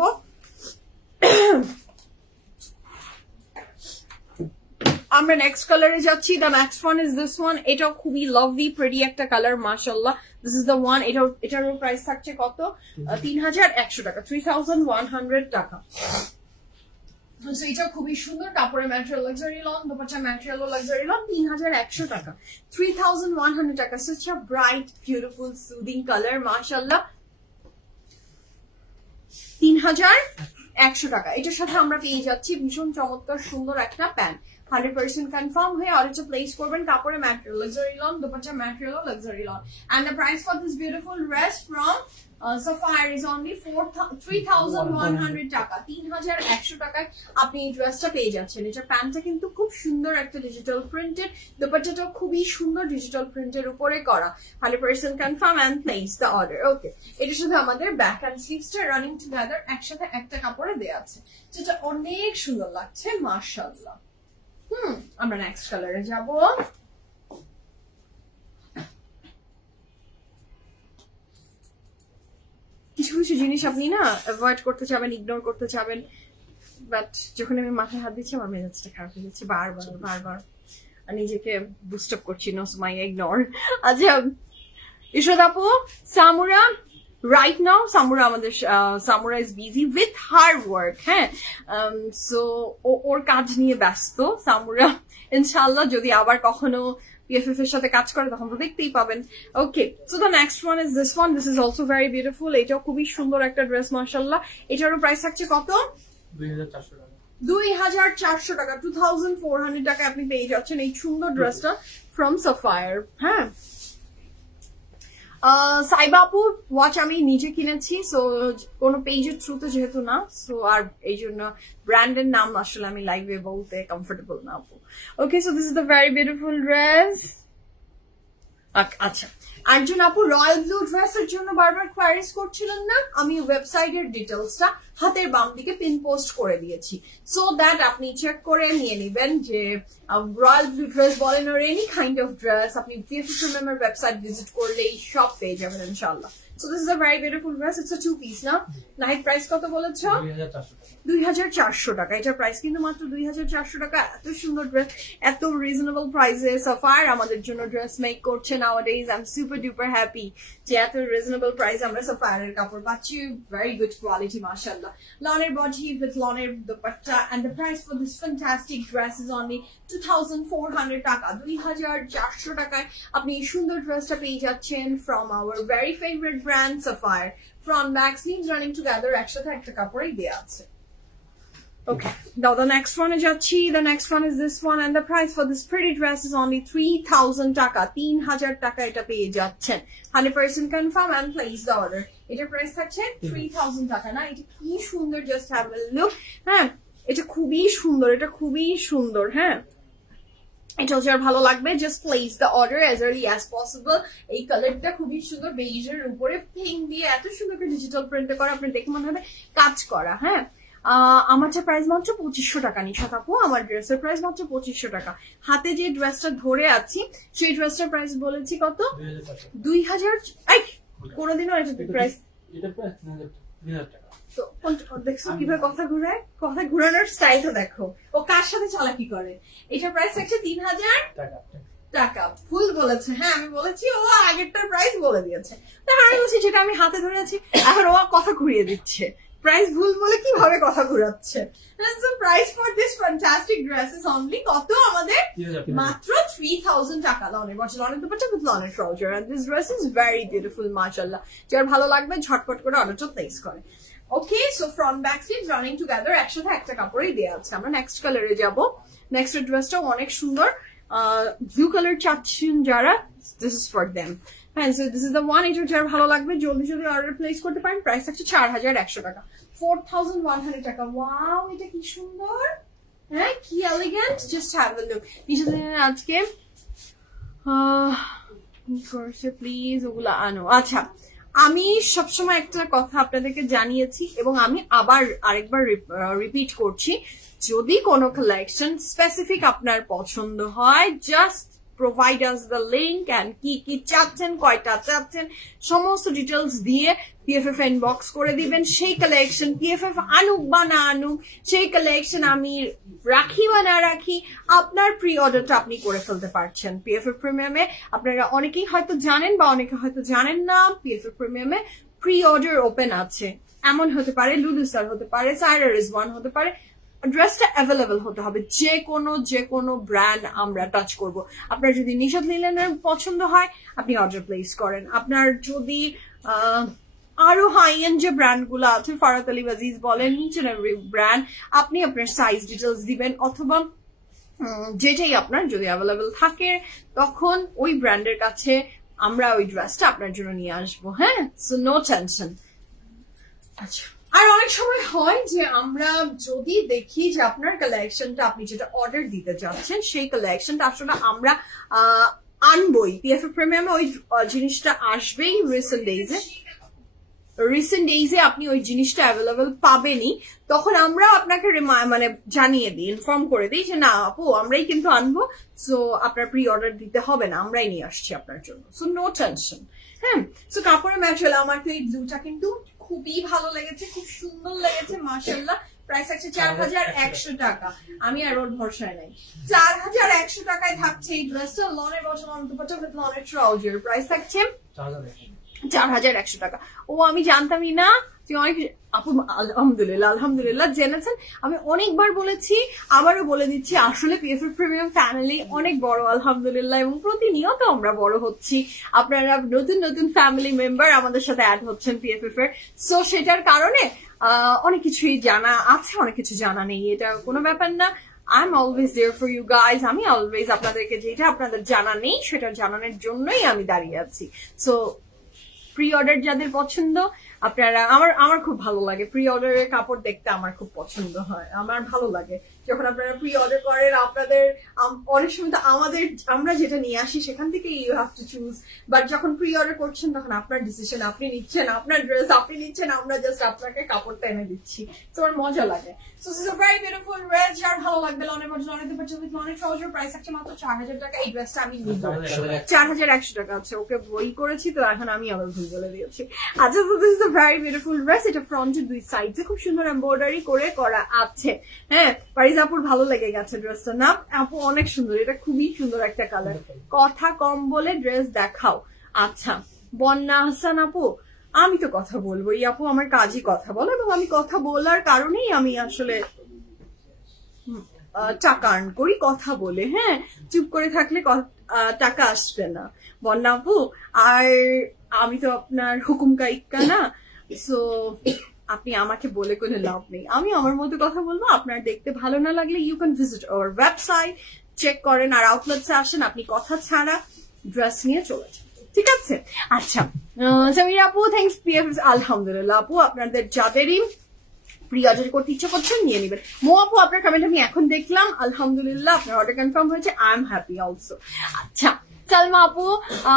আমরা নেক্সট কালারে যাচ্ছি। The next one is this one. এটাও খুবই লাভলি প্রিটি একটা কালার মাশাআল্লাহ। This is the one. এটার প্রাইস থাকছে কত? 3100 টাকা, 3100 টাকা। এটা খুবই সুন্দর। কাপড়ের ম্যাটেরিয়াল লাক্সারি লং, দুপাট্টার ম্যাটেরিয়াল লাক্সারি লং। 3100 টাকা, 3100 টাকা। such a bright beautiful soothing color মাশাআল্লাহ। 3100 টাকা। এটার সাথে আমরা পেয়ে যাচ্ছি ভীষণ চমৎকার সুন্দর একটা প্যান্ট। 100% কনফার্ম হয়ে অর্ডারটা প্লেস করবেন। কাপড়ের ম্যাটেরিয়াল লাক্সারি লং, দুপাট্টার material luxury long. and the price for this beautiful dress from Sapphire is only 3100 টাকা। 3100 টাকায় আপনি এই ড্রেসটা পেয়ে যাচ্ছেন। এটা প্যান্টটা কিন্তু খুব সুন্দর একটা ডিজিটাল প্রিন্টেড, দুপাট্টাটাও খুবই সুন্দর ডিজিটাল প্রিন্টের উপরে করা। 100% confirm and place the order. Okay, এটার সাথে আমাদের ব্যাক এন্ড স্লিভসটা রানিং টুগেদার একসাথে একটা কাপড়ে দেওয়া আছে, যেটা অনেক সুন্দর লাগছে মাশাআল্লাহ। আমরা নেক্সট কালারে যাব। কিছু কিছু জিনিস আপনি না অ্যাভয়েড করতে চাবেন, ইগনোর করতে চাবেন, বাট যখন আমি মাথায় হাত দিচ্ছি আমার মেজাজটা খারাপ হয়ে যাচ্ছে বারবার আর নিজেকে বুস্ট আপ করছি। নো মাই ইগনোর। আচ্ছা ইশরাত আপু, সামুরা right now আমাদের সামুরা is busy with her work. হ্যাঁ, সো ওর কাজ নিয়ে ব্যস্ত সামুরা। ইনশাআল্লাহ যদি আবার কখনো PFF এর সাথে কাজ করে তখন তো দেখতেই পাবেন। Okay, so the next one is this one. This is also very beautiful. এটাও খুবই সুন্দর একটা ড্রেস মাশাআল্লাহ। এটারও প্রাইস থাকছে কত? 2400 টাকা। 2400 টাকা, 2400 টাকা আপনি পেয়ে যাচ্ছেন এই সুন্দর ড্রেসটা ফ্রম সাফায়ার। হ্যাঁ, সাইবা আপু ওয়াচ আমি নিজে কিনেছি, সো কোনো পেজের থ্রুতে যেহেতু না, সো আর এই জন্য ব্র্যান্ডের নাম আসলে আমি লাইভে বলতে কমফোর্টেবল না আপু। Okay, so this is the very beautiful dress. আচ্ছা, একজন আপু রয়্যাল ব্লু ড্রেসের জন্য বারবার কোয়ারিজ করছিলেন না, আমি ওয়েবসাইটের ডিটেলসটা হাতের বাম দিকে পিন পোস্ট করে দিয়েছি, সো দ্যাট আপনি চেক করে নিয়ে নেবেন যে রয়্যাল ব্লু ড্রেস বলেন আর এনি কাইন্ড অফ ড্রেস আপনি PFF Premium ওয়েবসাইট ভিজিট করলেই সব পেয়ে যাবেন ইনশাআল্লাহ। So this is a very beautiful dress. It's a 2-piece না? নাহিদ প্রাইস কত বলেছো? 2400 টাকা। এটার প্রাইস কিন্তু মাত্র 2400 টাকা। এত সুন্দর ড্রেস, এত রিজনেবল প্রাইসে সাফায়ার আমাদের জন্য ড্রেস মেক করছে nowadays. I'm super duper happy যে এত রিজনেবল প্রাইস আমরা সাফায়ারের কাপড় পাচ্ছি। Very good quality মাশাআল্লাহ। লনের বডি with লনের dupatta and the price for this fantastic dress is only 2400 টাকা। 2400 টাকায় আপনি এই সুন্দর ড্রেসটা পেয়ে যাচ্ছেন from our very favorite brand Sapphire. Front back sleeves running together একসাথে একটা কাপড়ই দেয়া আছে। Okay, now the next one is Jachi. The next one is this one, and the price for this pretty dress is only 3000 taka. 3000 taka eta peye jacchen. 100% confirm and place the order. Eta price thakche 3000 taka na. Eta ki sundor, just have a look. Ha, eta খুবই সুন্দর, এটা খুবই সুন্দর, হ্যাঁ। এটা হচ্ছে আর ভালো লাগবে, just place the order as early as possible. এই কালারটা খুবই সুন্দর, বেজের উপরে পিঙ্ক দিয়ে এত সুন্দর করে ডিজিটাল প্রিন্ট করা, আপনি দেখে মনে হবে কাজ করা, হ্যাঁ। আমারটা প্রাইস মাত্র 2500 টাকা। নিশাত আপু, আমার ড্রেসের প্রাইস মাত্র 2500 টাকা। হাতে যে ড্রেসটা ধরে আছি সেই ড্রেসটার প্রাইস বলেছি কত? 2000। এই কোনদিনও এটা প্রাইস, এটা প্রাইস 2000 টাকা। তো দেখছো কিভাবে কথা ঘুরায়, কথা ঘুরানোর স্টাইলটা দেখো, ও কার সাথে চালাকি করে। এটার প্রাইস থাকছে 3000 টাকা। ফুল বলেছে, হ্যাঁ আমি বলেছি, ও আগেরটার প্রাইস বলে দিয়েছে। তাহলে আমি বলছি যেটা আমি হাতে ধরে আছি, এখন ও কথা ঘুরিয়ে দিচ্ছে, প্রাইস ভুল বলে কিভাবে কথা ঘুরাচ্ছে। Price for this fantastic dress is only কত আমাদের? মাত্র 3000 টাকা। লনের বছর লনের দুপাট্টা উইথ লনের trouser, and this dress is very beautiful মাশাআল্লাহ। যার ভালো লাগবে ঝটপট করে অর্ডারটা প্লেস করে। Okay, so front back sleeves running together, একসাথে একটা কাপড়ই দেয়া আছে। আমরা নেক্সট কালারে যাব। নেক্সট ড্রেসটাও অনেক সুন্দর, ব্লু কালার চাচ্ছেন যারা, দিস ইজ ফর দেম। হ্যাঁ, so this is the one. এটা যার ভালো লাগবে জলদি জলদি অর্ডার প্লেস করতে পারেন। প্রাইস থাকছে 4100 টাকা, 4100 টাকা। ওয়াও, এটা কি সুন্দর, হ্যাঁ কি elegant, just have a look. নিজেদের আজকে প্লিজ ওগুলা আনো। আচ্ছা, আমি সবসময় একটা কথা আপনাদেরকে জানিয়েছি এবং আমি আবার আরেকবার রিপিট করছি, যদি কোনো কালেকশন স্পেসিফিক আপনার পছন্দ হয়, just provide us the link and কি চাচ্ছেন, কয়টা চাচ্ছেন, সমস্ত ডিটেলস দিয়ে PFF ইনবক্স করে দিবেন। সেই কালেকশন PFF আনুক বা না আনুক, সেই কালেকশন আমি রাখি বা না রাখি, আপনার প্রি অর্ডারটা আপনি করে ফেলতে পারছেন PFF প্রিমিয়ামে। আপনারা অনেকেই হয়তো জানেন বা অনেকে হয়তো জানেন না, PFF প্রিমিয়ামে প্রি অর্ডার ওপেন আছে। এমন হতে পারে লুলু স্টার হতে পারে, সাইরা রিজওয়ান হতে পারে, ড্রেসটা অ্যাভেলেবল হতে হবে। যে কোনো ব্র্যান্ড আমরা টাচ করব। আপনার যদি নিশাত লিলেনের পছন্দ হয় আপনি অর্ডার প্লেস করেন। আপনার যদি আরো হাই এন্ড যে ব্র্যান্ড গুলো আছে, ফারাত আলী ওয়াজিজ বলেন, ইচ এন্ড এভরি ব্র্যান্ড, আপনি আপনার সাইজ ডিটেলস দিবেন, অথবা যেটাই আপনার যদি অ্যাভেলেবল থাকে তখন ওই ব্র্যান্ডের কাছে আমরা ওই ড্রেসটা আপনার জন্য নিয়ে আসবো। হ্যাঁ, সো নো টেনশন। আচ্ছা, আর অনেক সময় হয় যে আমরা যদি দেখি যে আপনার কালেকশনটা আপনি যেটা অর্ডার দিতে চাচ্ছেন সেই কালেকশনটা আসলে আমরা আনবই, PFF প্রিমিয়ামে ওই জিনিসটা আসবেই। রিসেন্ট ডেইজে আপনি ওই জিনিসটা অ্যাভেলেবল পাবেনই, তখন আমরা আপনাকে মানে জানিয়ে দিই, ইনফর্ম করে দিই যে না আপু আমরাই কিন্তু আনবো, সো আপনার প্রি অর্ডার দিতে হবে না, আমরাই নিয়ে আসছি আপনার জন্য, সো নো টেনশন। হ্যাঁ, সো কাপড়ের ম্যাচ হলো। আমার তো এই ব্লুটা কিন্তু খুবই ভালো লেগেছে, খুব সুন্দর লেগেছে মাশাআল্লাহ। প্রাইস আছে 4100 টাকা। আমি আর ওর ভরসায় নাই, 4100 টাকায় থাকছে এই ড্রেসটা। লনের বছর দুপাট্টা উইথ লনের ট্রাউজার, প্রাইস থাকছে 4100 টাকা। ও আমি জানতামই না যে অনেক আপু, আলহামদুলিল্লাহ জেনেছেন। আমি অনেকবার বলেছি, আবারও বলে দিচ্ছি, আসলে PFF প্রিমিয়াম ফ্যামিলি অনেক বড় আলহামদুলিল্লাহ, এবং প্রতিনিয়ত আমরা বড় হচ্ছি। আপনারা নতুন নতুন ফ্যামিলি মেম্বার আমাদের সাথে অ্যাড হচ্ছেন PFF এর, সো সেটার কারণে অনেক কিছুই জানা আছে, অনেক কিছু জানা নেই, এটা কোনো ব্যাপার না। I'm always there for you guys. আমি অলওয়েজ আপনাদেরকে যেটা আপনাদের জানা নেই সেটা জানানোর জন্যই আমি দাঁড়িয়ে আছি। সো প্রি অর্ডার যাদের পছন্দ আপনারা আমার খুব ভালো লাগে প্রি অর্ডারের কাপড় দেখতে, আমার খুব পছন্দ হয়, আমার ভালো লাগে যখন আপনারা প্রি অর্ডার করেন। আপনাদের অনেক সময় তো আমরা যেটা নিয়ে আসি সেখান থেকে you have to choose, but যখন প্রি অর্ডার করছেন তখন আপনার ডিসিশন, আপনি নিচ্ছেন আপনার ড্রেস, আপনি নিচ্ছেন, আমরা জাস্ট আপনাকে কাপড়টা এনে দিচ্ছি। তো আমার মজা লাগে। So this is a very beautiful dress, যার ভালো লাগবে লনের মধ্যে লনের দিতে পারছেন, লনের ট্রাউজার প্রাইস আছে মাত্র 4000 টাকা। এই ড্রেসটা আমি নিব 4100 টাকা আছে। ওকে বই করেছি তো এখন আমি আবার ভুল বলে দিয়েছি। আচ্ছা, so this is a very beautiful dress. এটা ফ্রন্টের দুই সাইডে খুব সুন্দর এমব্রয়ডারি করে করা আছে। হ্যাঁ, পারিজ আপুর ভালো লেগে গেছে ড্রেসটা না? আপু অনেক সুন্দর, এটা খুবই সুন্দর একটা কালার। কথা কম বলে ড্রেস দেখাও। আচ্ছা, বন্যা হাসান আপু, আমি তো কথা বলবো, এই আপু আমার কাজই কথা বলো, এবং আমি কথা বলার কারণেই আমি আসলে টাকা আর্ন করি কথা বলে। হ্যাঁ, চুপ করে থাকলে টাকা আসবে না বন্যা আপু। আর আমি তো আপনার হুকুম কাইক্কা না, সো আপনি আমাকে বলে কোনো লাভ নেই, আমি আমার মতো কথা বলবো। আপনার দেখতে ভালো না লাগলে you can visit our website, check করেন আর আউটলেটসে আসেন, আপনি কথা ছাড়া ড্রেস নিয়ে চলে যান, ঠিক আছে? আচ্ছা, সামিরা আপু থ্যাংকস। আলহামদুলিল্লাহ আপু, আপনাদের যাদেরই প্রি অর্ডার করতে ইচ্ছা করছেন নিয়ে নেবেন। মো আপু আপনার কমেন্ট আমি এখন দেখলাম, আলহামদুলিল্লাহ আপনার অর্ডার কনফার্ম হয়েছে, আই এম হ্যাপি অলসো। আচ্ছা, সালমা আপু,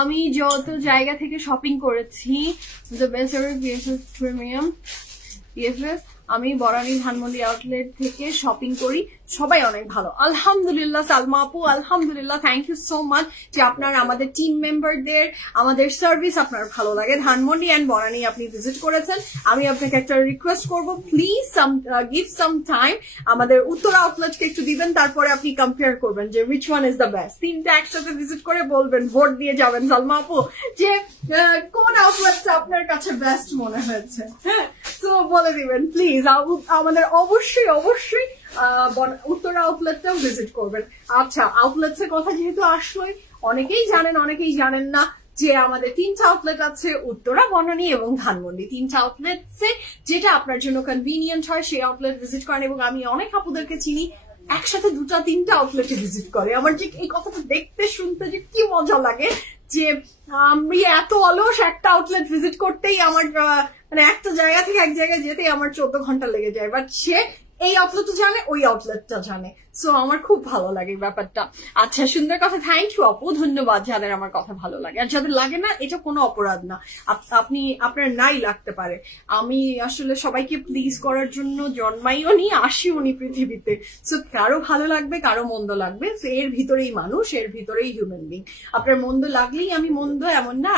আমি যত জায়গা থেকে শপিং করেছি, দ্য বেস্ট প্রিমিয়াম পিএফএস, আমি বরানী ধানমন্ডি আউটলেট থেকে শপিং করি, সবাই অনেক ভালো। আলহামদুলিল্লাহ সালমা আপু, আলহামদুলিল্লাহ, থ্যাংক ইউ সো মাচ যে আপনার আমাদের টিম মেম্বারদের আমাদের সার্ভিস আপনার ভালো লাগে। ধানমন্ডি অ্যান্ড বরানী আপনি ভিজিট করেছেন, আমি আপনাকে একটা রিকোয়েস্ট করবো, প্লিজ গিভ সাম টাইম আমাদের উত্তর আউটলেটকে একটু দিবেন, তারপরে আপনি কম্পেয়ার করবেন যে which one is the best. তিনটা একসাথে ভিজিট করে বলবেন, ভোট দিয়ে যাবেন সালমা আপু যে কোন আউটলেটটা আপনার কাছে বেস্ট মনে হয়েছে। হ্যাঁ, তো বলে দিবেন প্লিজ। আমাদের অবশ্যই অবশ্যই উত্তর আউটলেটটাও ভিজিট করবেন। আচ্ছা, আউটলেটস এর কথা যেহেতু আসলোই, অনেকেই জানেন না যে আমাদের 3টা আউটলেট আছে, উত্তরা, বনানী এবং ধানমন্ডি। 3টা আউটলেটসে যেটা আপনার জন্য কনভিনিয়েন্ট হয় সেই আউটলেট ভিজিট করেন, এবং আমি অনেক আপুদেরকে চিনি একসাথে 2-3টা আউটলেটে ভিজিট করে। আমার যে এই কথাটা দেখতে শুনতে যে কি মজা লাগে যে আমি এত অলস, একটা আউটলেট ভিজিট করতেই আমার মানে একটা জায়গা থেকে এক জায়গায় যেতেই আমার 14 ঘন্টা লেগে যায়, বাট সে এই আউটলেটটা জানে, ওই আউটলেটটা জানে। সো আমার খুব ভালো লাগে ব্যাপারটা। আচ্ছা, সুন্দর কথা, থ্যাংক ইউ আপু, ধন্যবাদ যাদের আমার কথা ভালো লাগে। আর যাদের লাগে না, এটা কোনো অপরাধ না, আপনার নাই লাগতে পারে। আমি আসলে সবাইকে প্লিজ করার জন্য জন্মাইও নি, আসিও নি পৃথিবীতে। সো কারো ভালো লাগবে, কারো মন্দ লাগবে, এর ভিতরেই মানুষ, এর ভিতরেই হিউম্যান বিং। আপনার মন্দ লাগলেই আমি মন্দ এমন না,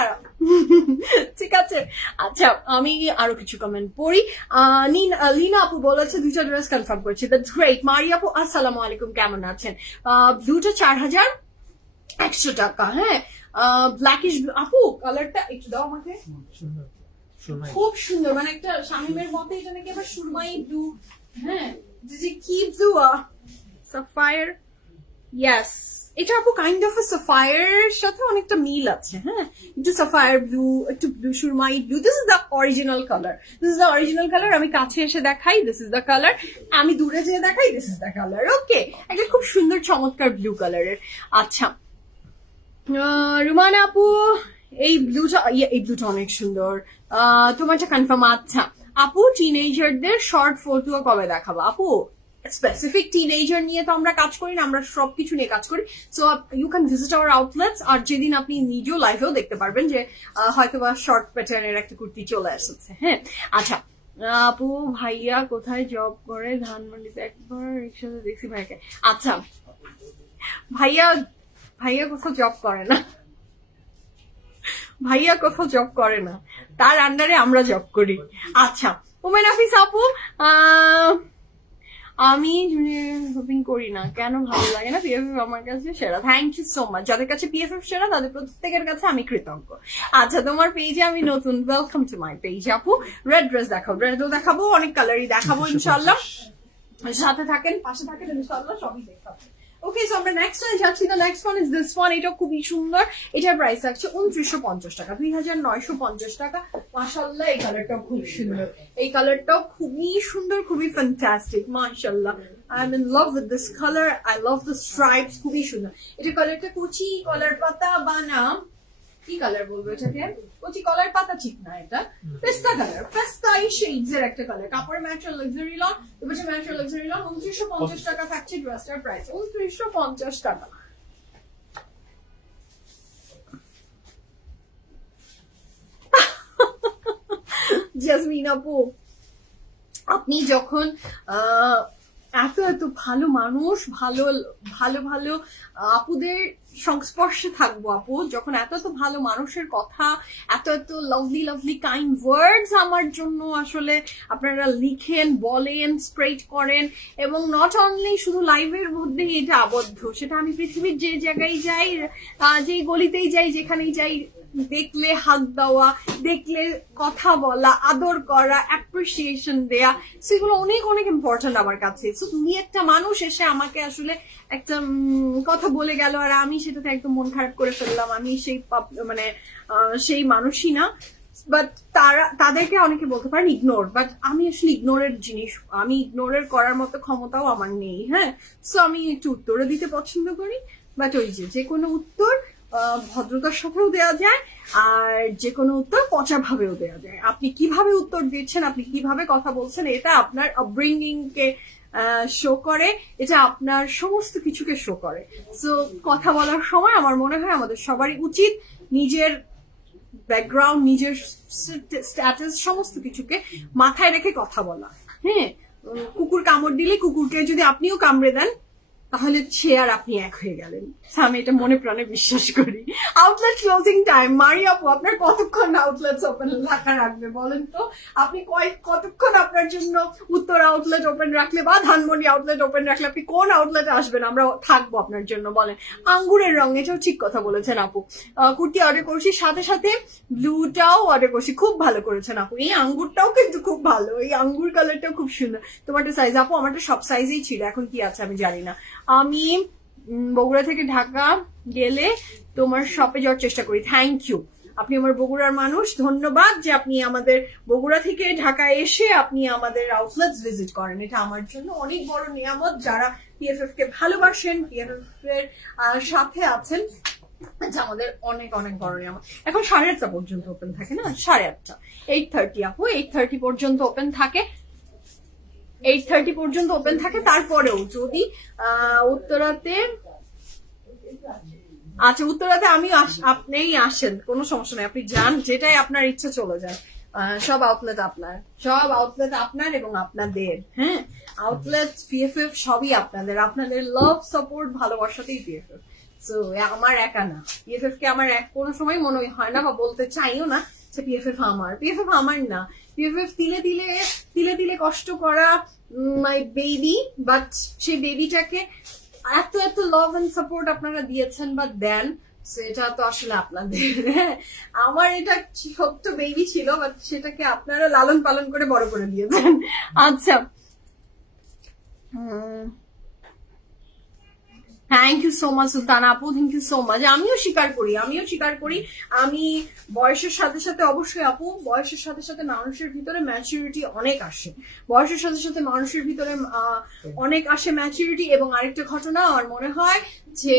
ঠিক আছে? আচ্ছা, আমি আরো কিছু কমেন্ট পড়ি। লিনা আপু বলেছে 2টা ড্রেস কনফার্ম করছে, দ্যাটস গ্রেট। মারি আপু আসসালামু আলাইকুম, কেমন আছেন? 2টা 4100 টাকা। হ্যাঁ, ব্ল্যাকিশ আপু, কালারটা একটু দাও আমাকে, খুব সুন্দর, মানে একটা শামিমের মতো, এটা নাকি আবার সুরমাই ব্লু। হ্যাঁ, কি ব্লু, সাফায়ার, ইয়েস, এটা আপু কাইন্ড অফ সাফায়ার সাথে অনেকটা মিল আছে। হ্যাঁ, একটু সাফায়ার ব্লু, একটু ব্লু, সুরমাই blue. This is the original colour, আমি কাছে এসে দেখাই, দিস ইজ দ্য কালার, আমি দূরে যেয়ে দেখাই, দিস ইজ দ্য কালার। ওকে, একটা খুব সুন্দর চমৎকার ব্লু কালারের। আচ্ছা, রুমানা আপু, এই ব্লুটা অনেক সুন্দর, তোমারটা কনফার্ম। আচ্ছা আপু, টিনেজারদের শর্ট ফটো কবে দেখাবো? আপু, স্পেসিফিক টিনেজার নিয়ে তো আমরা কাজ করি না, আমরা সবকিছু নিয়ে কাজ করি। So you can visit our outlets, আর যেদিন আপনি নিজেও লাইভেও দেখতে পারবেন যে হয়তো বা শর্ট প্যাটার্নের একটা কুর্তি চলে এসেছে। হ্যাঁ, আচ্ছা আপু, ভাইয়া কোথায় জব করে? ধানমন্ডিতে একবার রিক্সাতে দেখছি ভাইয়াকে। আচ্ছা, ভাইয়া কোথাও জব করে না, ভাইয়া কোথাও জব করে না, তার আন্ডারে আমরা জব করি। আচ্ছা, উমেন হাফিজ আপু, আমি শপিং করি না, কেন ভালো লাগে না? পিএফএফ আমার কাছে সেরা। Thank you so much. যাদের কাছে পিএফএফ সেরা তাদের প্রত্যেকের কাছে আমি কৃতজ্ঞ। আচ্ছা, তোমার পেজে আমি নতুন, ওয়েলকাম টু মাই পেজ আপু। রেড ড্রেস দেখাবো, রেডও দেখাবো, অনেক কালারই দেখাবো ইনশাল্লাহ। সাথে থাকেন, পাশে থাকেন, ইনশাল্লাহ সবই দেখাবো। ওকে, সো আমরা নেক্সট ওয়ান যাচ্ছি। The next one is this one. এটা খুবই সুন্দর, এটার প্রাইস আছে 2950 টাকা, 2950 টাকা। মাশাআল্লাহ, এই কালারটাও খুব সুন্দর, এই কালারটাও খুবই সুন্দর, খুবই ফ্যান্টাস্টিক। মাশাআল্লাহ, I am in love with this colour, I love the stripes, খুবই সুন্দর। এটা কালারটা কুচি কলার পাতা বানা কি কালার বলবো এটাকে, কচি কলার পাতা ঠিক না, এটা পেস্তা কালার, পেস্তাই শেডস এর একটা কালার। কাপড়ের ম্যাটেরিয়াল লাক্সারি লন, দুপাশে ম্যাটেরিয়াল লাক্সারি লন, 2950 টাকা ফ্যাক্টরি ড্রেসটার প্রাইস 2950 টাকা। জাসমিন আপু, আপনি যখন এত এত ভালো মানুষ, ভালো ভালো ভালো আপুদের সংস্পর্শে থাকবো আপু, যখন এত এত ভালো মানুষের কথা, এত এত লাভলি লাভলি কাইন্ড ওয়ার্ডস আমার জন্য আসলে আপনারা লিখেন, বলেন, স্প্রেড করেন, এবং নট অনলি শুধু লাইভের মধ্যেই এটা আবদ্ধ, সেটা আমি পৃথিবীর যে জায়গায় যাই, যে গলিতেই যাই, যেখানেই যাই, দেখলে হাত দেওয়া, দেখলে কথা বলা, আদর করা, অ্যাপ্রিসিয়েশন দেয়া, সেগুলো অনেক অনেক ইম্পর্টেন্ট আমার কাছে। সো তুমি একটা মানুষ এসে আমাকে আসলে একটা কথা বলে গেল আর আমি সেটাতে একদম মন খারাপ করে ফেললাম, আমি সেই মানে সেই মানুষই না। বাট তাদেরকে অনেকে বলতে পারেন ইগনোর, বাট আমি আসলে ইগনোরের জিনিস, আমি ইগনোরের করার মতো ক্ষমতাও আমার নেই। হ্যাঁ, সো আমি একটু উত্তরও দিতে পছন্দ করি, বাট ওই যে কোনো উত্তর ভদ্রতার সাথেও দেওয়া যায়, আর যে কোনো উত্তর পচা ভাবেও দেওয়া যায়। আপনি কিভাবে উত্তর দিচ্ছেন, আপনি কিভাবে কথা বলছেন, এটা আপনার আপব্রিঙ্গিং কে শো করে, এটা আপনার সমস্ত কিছুকে শো করে। সো কথা বলার সময় আমার মনে হয় আমাদের সবারই উচিত নিজের ব্যাকগ্রাউন্ড, নিজের স্ট্যাটাস, সমস্ত কিছুকে মাথায় রেখে কথা বলা। হ্যাঁ, কুকুর কামড় দিলে কুকুরকে যদি আপনিও কামড়ে দেন তাহলে সে আর আপনি এক হয়ে গেলেন। আমি এটা মনে প্রাণে বিশ্বাস করি। আউটলেট ক্লোজিং টাইম, মারি আপু আপনার কতক্ষণ আউটলেটস ওপেন রাখা রাখবে বলেন তো? আপনি কতক্ষণ আপনার জন্য উত্তর আউটলেট ওপেন রাখলে বা ধানমন্ডি আউটলেট ওপেন রাখলে আপনি কোন আউটলেটে আসবেন, আমরা থাকবো আপনার জন্য বলেন। আঙ্গুরের রং, এটাও ঠিক কথা বলেছেন আপু। কুর্তি অর্ডার করছি, সাথে সাথে ব্লুটাও অর্ডার করছি, খুব ভালো করেছেন আপু। এই আঙ্গুরটাও কিন্তু খুব ভালো, এই আঙ্গুর কালারটাও খুব সুন্দর। তোমারটা সাইজ আপু? আমারটা সব সাইজেই ছিল, এখন কি আছে আমি জানি না। আমি বগুড়া থেকে ঢাকা গেলে তোমার শপে যাওয়ার চেষ্টা করি। থ্যাংক ইউ, আপনি আমার বগুড়ার মানুষ, ধন্যবাদ যে আপনি আমাদের বগুড়া থেকে ঢাকায় এসে আপনি আমাদের আউটলেটস ভিজিট করেন, এটা আমার জন্য অনেক বড় নিয়ামত। যারা পিএফএফ কে ভালোবাসেন, পিএফএফ এর সাথে আছেন, আমাদের অনেক অনেক বড় নিয়ামত। এখন 8:30 পর্যন্ত ওপেন থাকে না, 8:30, 8:30 আপু, 8:30 পর্যন্ত ওপেন থাকে, 8:30 পর্যন্ত ওপেন থাকে। তারপরেও যদি উত্তরাতে, আচ্ছা উত্তরাতে আমি আপনিই আসেন, কোনো সমস্যা নেই, আপনি যান, যেটাই আপনার ইচ্ছা চলে যান। সব আউটলেট আপনার, সব আউটলেট আপনার এবং আপনাদের। হ্যাঁ, আউটলেট, পিএফএফ সবই আপনাদের, আপনাদের লাভ, সাপোর্ট, ভালোবাসাতেই পিএফএফ। সো আমার একা না, পিএফএফ কে আমার কোনো সময় মনে হয় না বা বলতে চাইও না যে পিএফএফ আমার, পিএফএফ আমার না। পিএফএফ তিলে তিলে কষ্ট করা মাই বেবি, বাট সেই বেবিটাকে এত এত লাভ এন্ড সাপোর্ট আপনারা দিয়েছেন বা দেন, সেটা তো আসলে আপনাদের। আমার এটা ছোট্ট বেবি ছিল, বাট সেটাকে আপনারা লালন পালন করে বড় করে দিয়েছেন। আচ্ছা, থ্যাংক ইউ সো মাচ সুলতান আপু, থ্যাংক ইউ সো মাচ। আমিও স্বীকার করি, আমি বয়সের সাথে সাথে, অবশ্যই আপু, বয়সের সাথে সাথে মানুষের ভিতরে ম্যাচুরিটি অনেক আসে, বয়সের সাথে সাথে মানুষের ভিতরে অনেক আসে ম্যাচুরিটি। এবং আরেকটা ঘটনা আমার মনে হয় যে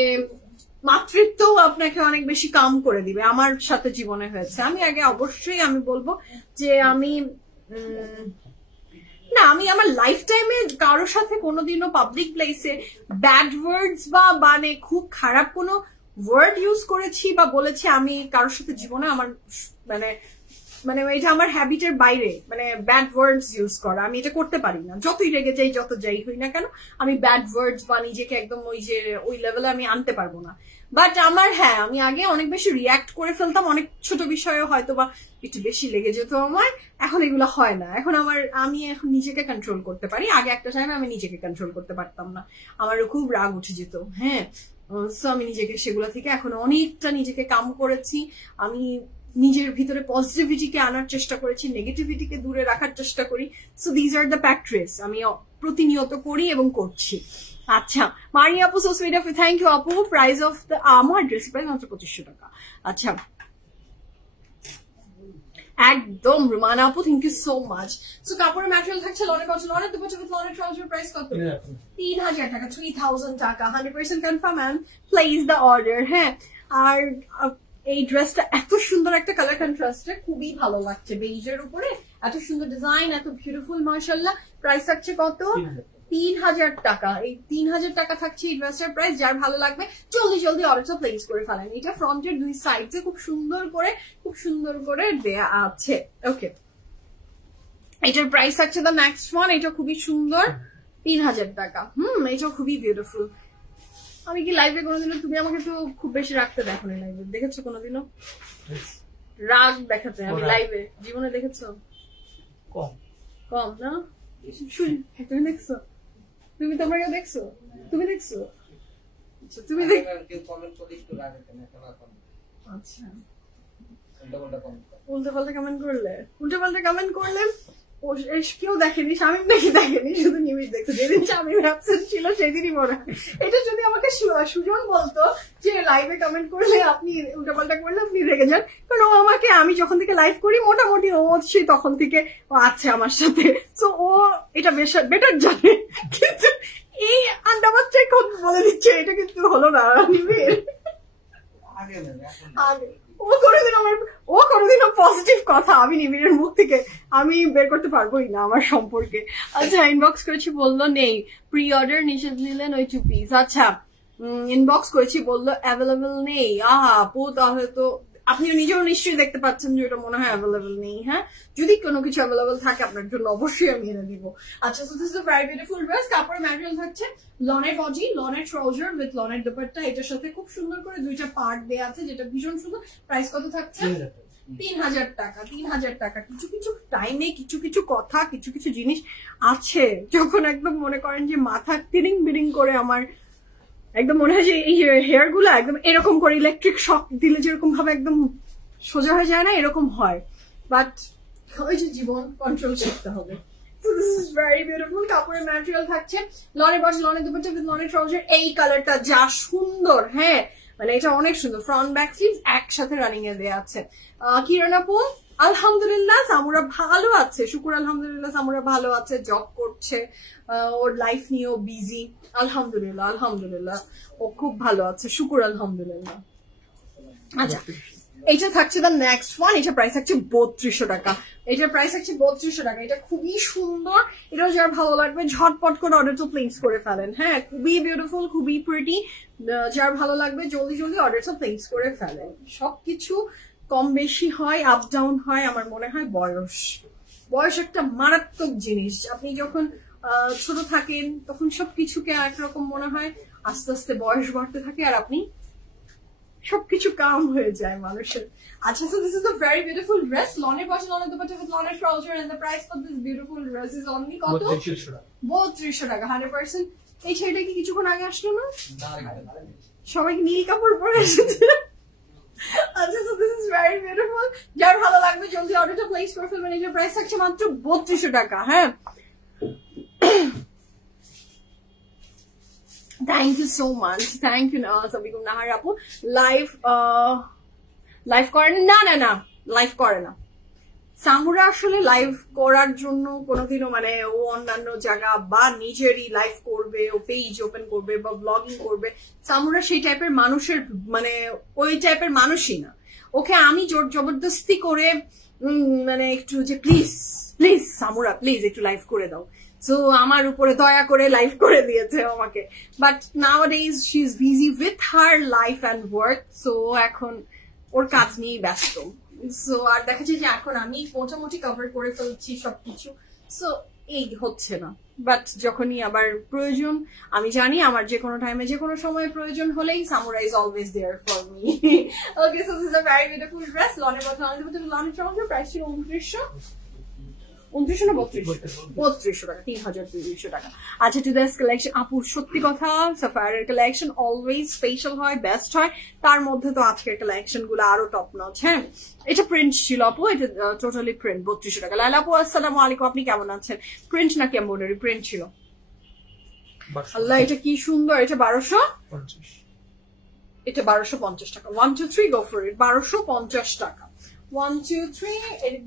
মাতৃত্বও আপনাকে অনেক বেশি কাম করে দিবে, আমার সাথে জীবনে হয়েছে। আমি আগে অবশ্যই আমি বলবো যে আমি আমার লাইফ টাইমে কারোর সাথে কোনোদিনও পাবলিক প্লেসে ব্যাড ওয়ার্ডস বা মানে খুব খারাপ কোনো ওয়ার্ড ইউজ করেছি বা বলেছি আমি কারোর সাথে জীবনে, আমার মানে মানে এটা আমার হ্যাবিটের বাইরে, মানে ব্যাড ওয়ার্ডস ইউজ করা, আমি এটা করতে পারি না। যতই রেগে যাই, যত যাই হই না কেন, আমি ব্যাড ওয়ার্ডস বা নিজেকে একদম ওই লেভেলে আমি আনতে পারবো না। বাট আমার, হ্যাঁ, আমি আগে অনেক বেশি রিয়াক্ট করে ফেলতাম, অনেক ছোট বিষয়ে হয়তো বা একটু বেশি লেগে যেত আমার। এখন এগুলো হয় না, এখন আমি এখন নিজেকে কন্ট্রোল করতে পারি। আগে একটা টাইমে আমি নিজেকে কন্ট্রোল করতে পারতাম না, আমারও খুব রাগ উঠে যেত। হ্যাঁ, সো আমি নিজেকে সেগুলো থেকে এখন অনেকটা নিজেকে কাম করেছি। আমি নিজের ভিতরে পজিটিভিটিকে আনার চেষ্টা করেছি, নেগেটিভিটিকে দূরে রাখার চেষ্টা করি। So these are the practice আমি প্রতিনিয়ত করি এবং করছি। আচ্ছা, মারি আপু, so sweet of you, thank you আপু। প্রাইস অফ দ্য আমার ড্রেস প্রাইস মাত্র 2500 টাকা। আচ্ছা, একদম রুমানা আপু, thank you so much. So কাপড়ের ম্যাটেরিয়াল থাকছে লনের কটন, লনের দুপাশে উইথ লনের ট্রাউজার, প্রাইস কত? 3000 টাকা, 3000 টাকা, 100% confirm and place the order. হ্যাঁ, আর এই ড্রেসটা এত সুন্দর একটা কালার কন্ট্রাস্টে, খুবই ভালো লাগছে বেজের উপরে, এত সুন্দর ডিজাইন, এত বিউটিফুল মাশাআল্লাহ। প্রাইস থাকছে কত? 3000 টাকা। এই 3000 টাকা থাকছে এই ড্রেসের প্রাইস। যার ভালো লাগবে জলদি জলদি অর্ডারটা প্লেস করে ফেলেন। এটা ফ্রন্টের দুই সাইডে খুব সুন্দর করে দেয়া আছে। ওকে, এটার প্রাইস থাকছে দ্য নেক্সট ওয়ান। এটা খুবই সুন্দর, 3000 টাকা। এটা খুবই বিউটিফুল। আমি কি লাইভে কোনোদিনও, তুমি আমাকে তো খুব বেশি রাখতে দেখো না লাইভে, দেখেছো কোনোদিনও রাগ দেখাতে? আমি লাইভে জীবনে দেখেছো? কম না? তুমি দেখছো? তুমি তোমার দেখছো? তুমি দেখছো? তুমি আচ্ছা, উল্টো পাল্টা কমেন্ট করলে, কেউ দেখেনি, শামিম নাকি দেখেনি, শুধু নিমিষ দেখতো। যেদিন শামিম অ্যাবসেন্ট ছিল সেদিনই মনে হয়। এটা যদি আমাকে সুজন বলতো যে লাইভে কমেন্ট করলে আপনি উল্টাপাল্টা করলে আপনি রেগে যান, কারণ ও আমাকে, আমি যখন থেকে লাইভ করি মোটামুটি ও সেই তখন থেকে আছে আমার সাথে, তো ও এটা বেটার জানে। কিন্তু এই আন্ডা বাচ্চাই বলে দিচ্ছে, এটা কিন্তু হলো না নিবিড়। ও কোনোদিনও পজিটিভ কথা আমি নিবিড়ের মুখ থেকে আমি বের করতে পারবোই না আমার সম্পর্কে। আচ্ছা, ইনবক্স করেছি বললো নেই, প্রি অর্ডার নিষেধ নিলেন ওই 2 পিস। আচ্ছা, ইনবক্স করেছি বললো অ্যাভেলেবল নেই। আপু তাহলে তো আপনিও নিজেও নিশ্চয়ই দেখতে পাচ্ছেন যে এটা মনে হয় অ্যাভেলেবল নেই। হ্যাঁ, যদি কোনো কিছু অ্যাভেলেবল থাকে আপনার জন্য অবশ্যই আমি এনে দিব। আচ্ছা, so this is a very beautiful dress. কাপড়ের ম্যাটেরিয়াল থাকছে লনের বডি, লনের ট্রাউজার উইথ লনের দুপাট্টা। এটার সাথে খুব সুন্দর করে 2টা পার্ট দেয়া আছে, যেটা ভীষণ সুন্দর। প্রাইস কত থাকছে? 3000 টাকা। 3000 টাকা। কিছু টাইমে কিছু কথা, কিছু জিনিস আছে যখন একদম মনে করেন যে মাথা তিরিং বিরিং করে, আমার একদম মনে হয় যে এই হেয়ার গুলা একদম এরকম করে ইলেকট্রিক শক দিলে যেরকম ভাবে একদম সোজা হয়ে যায় না, এরকম হয়। বাট ওই যে জীবন, কন্ট্রোল করতে হবে। So this is very beautiful. কাপড়ের ম্যাটেরিয়াল থাকছে লনের বডি, লনের দুপাট্টা উইথ লনের ট্রাউজার। এই কালারটা যা সুন্দর, হ্যাঁ মানে এটা অনেক সুন্দর। ফ্রন্ট ব্যাক স্লিভস একসাথে রানিং এ দেয়া আছে। কিরণ আপু আলহামদুলিল্লাহ সামুরা ভালো আছে, শুকুর আলহামদুলিল্লাহ সামুরা ভালো আছে, জব করছে, ওর লাইফ নিয়েও বিজি। আলহামদুলিল্লাহ ও খুব ভালো আছে, শুকুর আলহামদুলিল্লাহ। আচ্ছা, এইটা থাকছে দ্য নেক্সট ওয়ান। এটা প্রাইস থাকছে 3200 টাকা। এটার প্রাইস থাকছে 3200 টাকা। এটা খুবই সুন্দর, এটাও যার ভালো লাগবে ঝটপট করে অর্ডার তো প্লেস করে ফেলেন। হ্যাঁ, খুবই বিউটিফুল, খুবই প্রিটি। যার ভালো লাগবে জলদি অর্ডার তো প্লেস করে ফেলেন। সবকিছু কম বেশি হয়, আপ ডাউন হয়। আমার মনে হয় বয়স একটা মারাত্মক জিনিস। আপনি যখন ছোট থাকেন তখন সবকিছুকে একরকম মনে হয়, আস্তে আস্তে বয়স বাড়তে থাকে আর আপনি সবকিছু কাম হয়ে যায় মানুষের। আচ্ছা, so this is a very beautiful dress. লনের বডি, লনের দুপাট্টা with লনের trouser, and the price for this beautiful dress is only কত? 3200 টাকা। 100%। এই ছেলেটা কি কিছুক্ষণ আগে আসলো না? সবাই নীল কাপড় পরে এসেছে। আচ্ছা, so this is very beautiful. যার ভালো লাগবে জলদি অর্ডারটা প্লেস করে ফেলবেন। এটার প্রাইস থাকছে মাত্র 3200 টাকা। হ্যাঁ, thank you so much, thank you Sabikum Nahar আপু। লাইভ করেন না? লাইভ করে না সামুরা। আসলে লাইভ করার জন্য কোনোদিনও মানে ও অন্যান্য জায়গা বা নিজেরই লাইভ করবে, ও পেজ ওপেন করবে বা ব্লগিং করবে, সামুরা সেই টাইপের মানুষের মানে ওই টাইপের মানুষই না। ওকে আমি জোর জবরদস্তি করে মানে একটু যে প্লিজ সামুরা প্লিজ একটু লাইভ করে দাও, সো আমার উপরে দয়া করে লাইভ করে দিয়েছে আমাকে। But নাওয়াডেজ she is busy with her life and work, so এখন ওর কাজ নিয়েই ব্যস্ত। সো আর দেখা যায় যে এখন আমি মোটামুটি কভার করে ফেলছি সবকিছু, সো এই হচ্ছে না। বাট যখনই আবার প্রয়োজন, আমি জানি আমার যে কোনো টাইমে যে কোনো সময় প্রয়োজন হলেই সামুরা is always there for me. Okay, so this is a very beautiful dress. লনের বডি, লনের ট্রাউজার। প্রাইস ছিল 2900 না 3200 টাকা। 3200 টাকা। আচ্ছা, টুডেস কালেকশন আপুর সত্যি কথা, সাফায়ারের কালেকশন অলওয়েজ স্পেশাল হয়, বেস্ট হয়। তার মধ্যে তো আজকের কালেকশন গুলো আরো টপ নচ। হ্যাঁ, এটা প্রিন্ট ছিল আপু, এটা টোটালি প্রিন্ট। 3200 টাকা। লাইলা আপু আসসালামু আলাইকুম, আপনি কেমন আছেন? প্রিন্ট নাকি এমব্রয়ডারি? প্রিন্ট ছিল। আল্লাহ, এটা কি সুন্দর। এটা 1250। এটা 1250 টাকা। 1 2 3 গো ফর ইট। 1250 টাকা। 1 2 3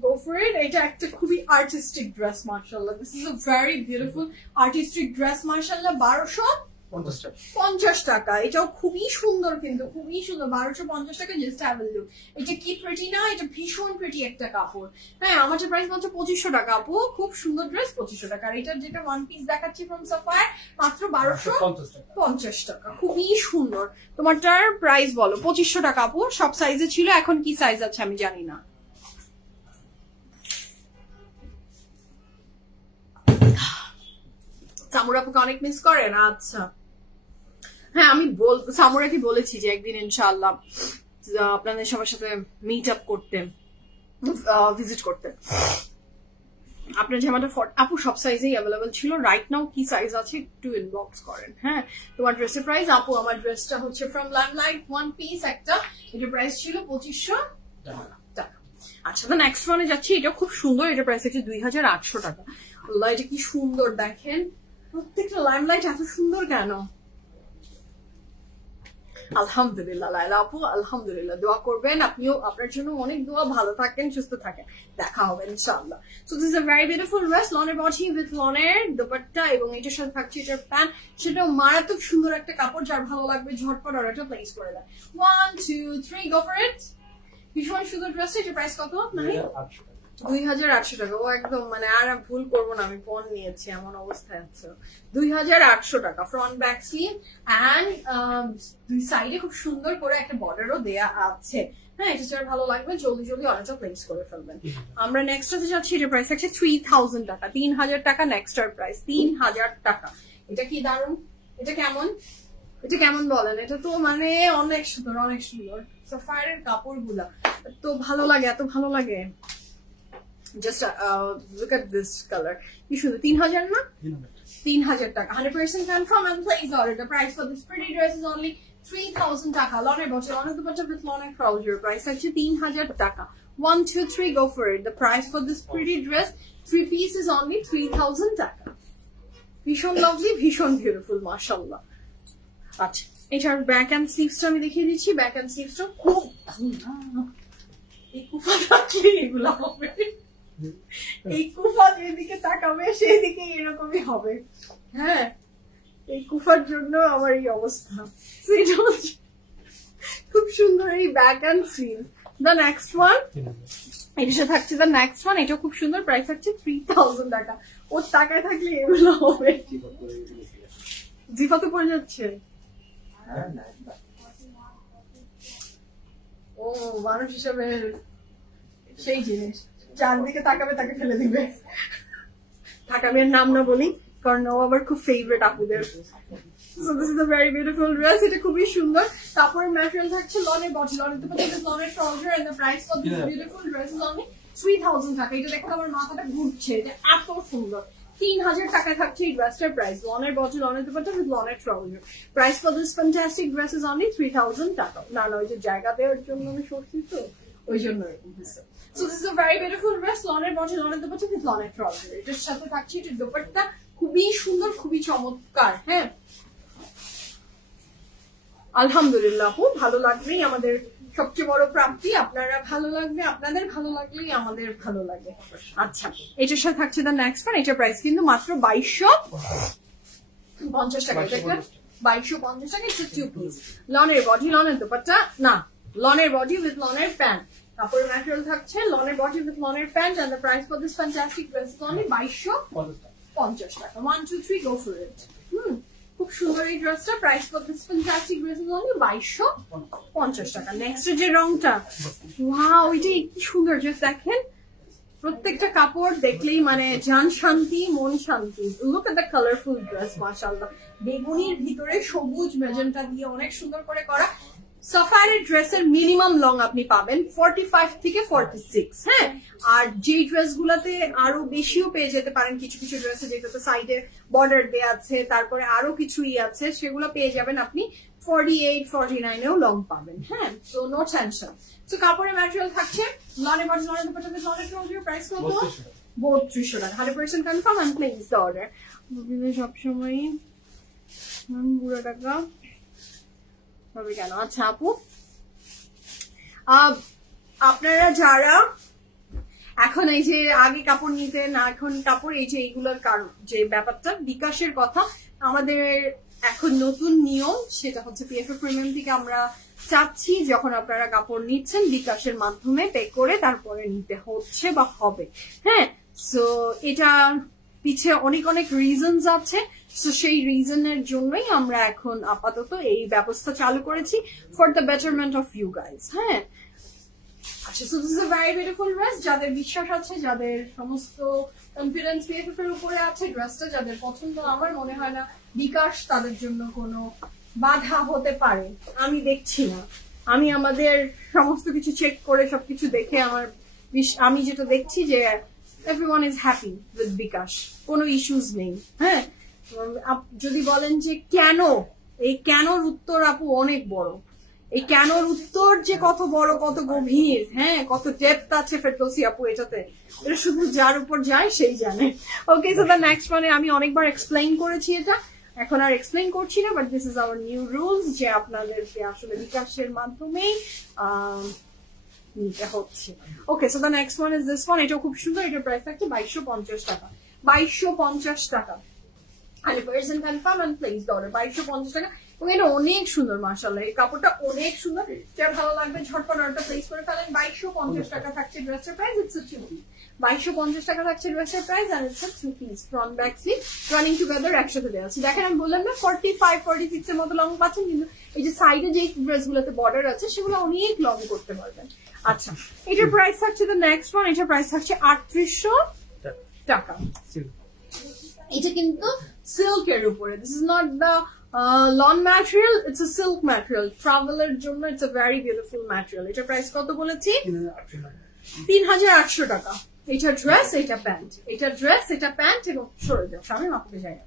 go for it. এটা একটা খুবই আর্টিস্টিক ড্রেস মাশাআল্লাহ। This is a very beautiful artistic dress মাশাআল্লাহ। 1250 50 টাকা। এটাও খুবই সুন্দর, কিন্তু খুবই সুন্দর। 1250 টাকা জাস্ট হ্যাভ আ লুক। এটা কি প্রিটি না? এটা ভীষণ প্রিটি একটা কাপড়। হ্যাঁ, আমাদের প্রাইস মাত্র 2500 টাকা আপু। খুব সুন্দর ড্রেস, 2500 টাকা। আর এটার যেটা ওয়ান পিস দেখাচ্ছি ফ্রম সাফায়ার, মাত্র 1250 টাকা। খুবই সুন্দর। তোমারটার প্রাইস বলো। 2500 টাকা আপু। সব সাইজে ছিল, এখন কি সাইজ আছে আমি জানি না। সামুর আপুকে অনেক মিস করেন? আচ্ছা, হ্যাঁ আমি সামুরাকে বলেছি যে একদিন ইনশাআল্লাহ আপনাদের সবার সাথে মিট আপ করতে, ভিজিট করতে। আপনার জামাটা আপু সব সাইজেই অ্যাভেলেবল ছিল। রাইট নাও কি সাইজ আছে একটু ইনবক্স করেন। হ্যাঁ, তোমার ড্রেসের প্রাইস আপু, আমার ড্রেসটা হচ্ছে ফ্রম লাইমলাইট ওয়ান পিস একটা, এটার প্রাইস ছিল 2500 টাকা। আচ্ছা, তো নেক্সট ওয়ানে যাচ্ছি। এটা খুব সুন্দর, এটার প্রাইস হচ্ছে 2800 টাকা। আল্লাহ, এটা কি সুন্দর দেখেন। প্রত্যেকটা লাইমলাইট এত সুন্দর কেন? আলহামদুলিল্লাহ লাইলা আপু, আলহামদুলিল্লাহ। দোয়া করবেন, আপনিও আপনার জন্য অনেক দোয়া। ভালো থাকেন, সুস্থ থাকেন, দেখা হবে ইনশাআল্লাহ। So this is a very beautiful dress, লনের বডি উইথ লনের দোপাট্টা, এবং এটার সাথে থাকছে এটার প্যান্ট। সেটাও মারাত্মক সুন্দর একটা কাপড়। যার ভালো লাগবে ঝটপট অর্ডারটা প্লেস করে দেয়। 1 2 3 গো ফর ইট। ভীষণ সুন্দর ড্রেস। এটার প্রাইস কত? 2800 টাকা। ও একদম মানে আর ভুল করবো না, আমি ফোন নিয়েছি এমন অবস্থায় আছে। 2800 টাকা। ফ্রন্ট ব্যাক স্লিভ অ্যান্ড দুই সাইডে খুব সুন্দর করে একটা বর্ডারও দেয়া আছে। হ্যাঁ, এটা যার ভালো লাগবে জলদি জলদি অর্ডারটা প্লেস করে ফেলবেন। আমরা নেক্সট হতে যাচ্ছি। এটার প্রাইস আছে 3000 টাকা। 3000 টাকা নেক্সটার প্রাইস, 3000 টাকা। এটা কি দারুন! এটা কেমন? এটা কেমন বলেন? এটা তো মানে অনেক সুন্দর, অনেক সুন্দর। সাফায়ারের কাপড় গুলা তো ভালো লাগে, এত ভালো লাগে। Just look at this color. You should 3000 na? 3000 taka. 100% confirm and place order. The price for this pretty dress is only 3000 taka. Loner boche, loner dupatta with loner trouser. Price actually 3000 taka. 1 2 3 go for it. The price for this pretty dress, 3 piece is only 3000 taka. Bhishon lovely, bhishon beautiful, mashallah. আচ্ছা, এটার back and স্লিভসটা আমি দেখিয়ে দিচ্ছি। Back and স্লিভসটা খুব এই কুফাটা কি এগুলো হবে, এই কুফা যেদিকে তাকাবে সেই দিকে এরকমই হবে। হ্যাঁ, এই কুফার জন্য আমার এই অবস্থা। খুব সুন্দর এই back and sleeve. The next one, এটার সাথে থাকছে দ্য নেক্সট ওয়ান। এটা খুব সুন্দর, প্রাইস হচ্ছে 3000 টাকা। ওর টাকায় থাকলে এগুলো হবে। জিফা তো পড়ে যাচ্ছে। ও মানুষ হিসাবে সেই জিনিস, চারদিকে তাকাবে তাকে ফেলে দিবে। তাকাবে নাম না বলি, কারণ ও আবার খুব ফেভারিট আপুদের। So this is a very beautiful dress. এটা খুবই সুন্দর। তারপরে ম্যাটেরিয়াল থাকছে লনের বডি, লনের দুপাট্টা উইথ লনের trouser, and the price for this beautiful dress is only 3000 টাকা। এটা দেখতে আমার মাথাটা ঘুরছে, এটা এত সুন্দর। 3000 টাকায় থাকছে এই ড্রেসটার প্রাইস। লনের বডি, লনের দুপাট্টা উইথ লনের trouser. Price for this fantastic dress is only 3000 টাকা। না না, ওই যে জায়গা দেওয়ার জন্য আমি সরছি তো, ওই জন্য এরকম হয়েছে। So this is a very beautiful dress, লনের বডি, লনের দুপাট্টা উইথ লনের ট্রাউজার। এটার সাথে থাকছে এটার দুপাট্টা, খুবই সুন্দর, খুবই চমৎকার। হ্যাঁ, আলহামদুলিল্লাহ, খুব ভালো লাগবেই আমাদের সবচেয়ে বড় প্রাপ্তি। আপনারা ভালো লাগবে, আপনাদের ভালো লাগলেই আমাদের ভালো লাগে। আচ্ছা, এটার সাথে থাকছে দ্য নেক্সট ওয়ান। এটার প্রাইস কিন্তু মাত্র 2250 টাকা। এটা 2250 টাকা। এটা 2 পিস, লনের বডি, লনের দুপাট্টা, না লনের বডি উইথ লনের প্যান্ট। কাপড়ের ম্যাটেরিয়াল থাকছে লনের বডি উইথ লনের pant, and the price for this fantastic dress is only 2250 টাকা। 1 2 3 গো ফর ইট। খুব সুন্দর এই ড্রেসটা। Price for this fantastic dress is only 2250 টাকা। নেক্সট যে রংটা, ওয়াও, এটা কি সুন্দর ড্রেস দেখেন। প্রত্যেকটা কাপড় দেখলেই মানে জান শান্তি, মন শান্তি। Look at the colourful dress, মাশাআল্লাহ। বেগুনির ভিতরে সবুজ ম্যাজেন্টা দিয়ে অনেক সুন্দর করে করা। সাফায়ারের ড্রেসের মিনিমাম লং আপনি পাবেন 45 থেকে 46। হ্যাঁ, আর যে ড্রেস গুলাতে আরো বেশিও পেয়ে যেতে পারেন, কিছু কিছু ড্রেসে যেটাতে সাইডে বর্ডার দেয়া আছে, তারপরে আরো কিছুই আছে, সেগুলো পেয়ে যাবেন আপনি 48 49-এও লং পাবেন। হ্যাঁ, সো নো টেনশন। সো কাপড়ের ম্যাটেরিয়াল থাকছে লনের বডি, লনের দুপাট্টা, লনের ট্রাউজার। প্রাইস কত? 3200 টাকা। 100% confirm and place the order. সবসময় বুড়ো টাকা হবে কেন? আচ্ছা আপু, আপনারা যারা এখন এই যে আগে কাপড় নিতে না, এখন কাপড়, এই যে এইগুলোর কারণ যে ব্যাপারটা বিকাশের কথা, আমাদের এখন নতুন নিয়ম, সেটা হচ্ছে PFA প্রিমিয়াম থেকে আমরা চাচ্ছি যখন আপনারা কাপড় নিচ্ছেন বিকাশের মাধ্যমে পে করে তারপরে নিতে হচ্ছে বা হবে। হ্যাঁ, সো এটা পিছে অনেক অনেক রিজনস আছে, সো সেই রিজনের জন্যই আমরা এখন আপাতত এই ব্যবস্থা চালু করেছি for the betterment of you guys. হ্যাঁ, আচ্ছা, so this is a very beautiful dress. যাদের বিশ্বাস আছে, যাদের সমস্ত কনফিডেন্স PFF এর উপরে আছে, ড্রেসটা যাদের পছন্দ, আমার মনে হয় না বিকাশ তাদের জন্য কোনো বাধা হতে পারে। আমি দেখছি না, আমি আমাদের সমস্ত কিছু চেক করে সবকিছু দেখে আমি যেটা দেখছি যে everyone is happy with বিকাশ, কোনো ইস্যুস নেই। হ্যাঁ, যদি বলেন যে কেন, এই কেনর উত্তর আপু অনেক বড়। এই কেনর উত্তর যে কত বড়, কত গভীর, হ্যাঁ, কত ডেপথ আছে ফেরদৌসী আপু এটাতে, এটা শুধু যার উপর যায় সেই জানে। ওকে, সো দ্য নেক্সট ওয়ানে আমি অনেকবার এক্সপ্লেইন করেছি এটা, এখন আর এক্সপ্লেইন করছি না, but this is our new rules যে আপনাদেরকে আসলে বিকাশের মাধ্যমেই নিতে হচ্ছে। Okay, so the next one is this one. এটা খুব সুন্দর, এটার প্রাইস থাকছে 2250 টাকা। 2250 টাকা 100% কনফার্ম এন্ড প্লেস অর্ডার। 2250 টাকা, এবং এটা অনেক সুন্দর, মাশাআল্লাহ এই কাপড়টা অনেক সুন্দর। যার ভালো লাগবে ঝটপট অর্ডারটা প্লেস করে ফেলেন। 2250 টাকা থাকছে ড্রেসের প্রাইস, ইটস আ 2 পিস। 2250 টাকা থাকছে ড্রেসের প্রাইস, আর it's a 2 piece front back sleeve running together একসাথে দেওয়া আছে। দেখেন আমি বললাম না 45-46 এর মতো লং পাচ্ছেন, কিন্তু এই যে সাইডে যে ড্রেসগুলোতে বর্ডার আছে সেগুলো অনেক লং করতে পারবেন। আচ্ছা, এটার প্রাইস থাকছে দ্য নেক্সট ওয়ান, এটার প্রাইস থাকছে 3800 টাকা। এটা কিন্তু সিল্কের উপরে, this is not the lawn material, it's a silk material. ট্রাভেলের জন্য it's a very beautiful material. এটার প্রাইস কত বলেছি? 3800 টাকা। এটা ড্রেস, এটা প্যান্ট, এটা ড্রেস, এটা প্যান্ট, এবং সরে যাও সামনে মাপতে যাই না।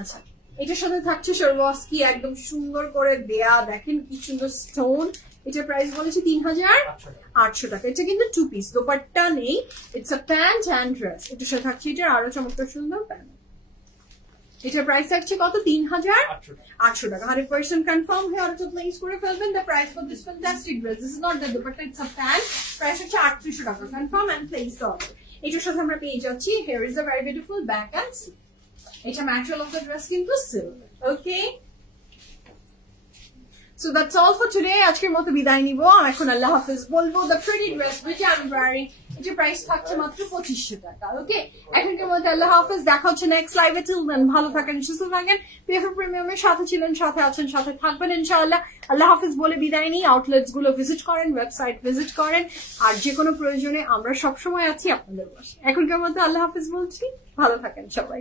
আচ্ছা, এটার সাথে থাকছে সরওয়াস্কি একদম সুন্দর করে দেয়া, দেখেন কি সুন্দর স্টোন। এটার প্রাইস বলেছি 3800 টাকা। এটা কিন্তু 2 পিস, দোপাট্টা নেই, it's a pant and dress. এটার সাথে থাকছে এটার আরো চমৎকার সুন্দর প্যান্ট। এটার প্রাইস থাকছে কত? 3800 টাকা। 100% কনফার্ম হয়ে অর্ডারটা প্লেস করে ফেলবেন। The price for this fantastic dress, this is not the dupatta, it's a pant. Price হচ্ছে 3800 টাকা। Confirm and place order. এটার সাথে আমরা পেয়ে যাচ্ছি here is a very beautiful back and sleeve. এটা ম্যাটেরিয়াল অফ দ্য ড্রেস কিন্তু silk. Okay, so that's all for today. আজকের মতো বিদায় নিব। এখন আল্লাহ হাফেজ বলবো। The pretty dress which I'm wearing, এটার প্রাইস থাকছে মাত্র 2500 টাকা। ওকে, এখনকার মতো আল্লাহ হাফেজ, দেখা হচ্ছে নেক্সট লাইভে। টিল দেন ভালো থাকেন, সুস্থ থাকেন। PFF প্রিমিয়ামের সাথে ছিলেন, সাথে আছেন, সাথে থাকবেন ইনশাআল্লাহ। আল্লাহ হাফেজ বলে বিদায় নিই। আউটলেটস গুলো ভিজিট করেন, ওয়েবসাইট ভিজিট করেন, আর যে কোনো প্রয়োজনে আমরা সবসময় আছি আপনাদের পাশে। এখনকার মতো আল্লাহ হাফেজ বলছি, ভালো থাকেন সবাই।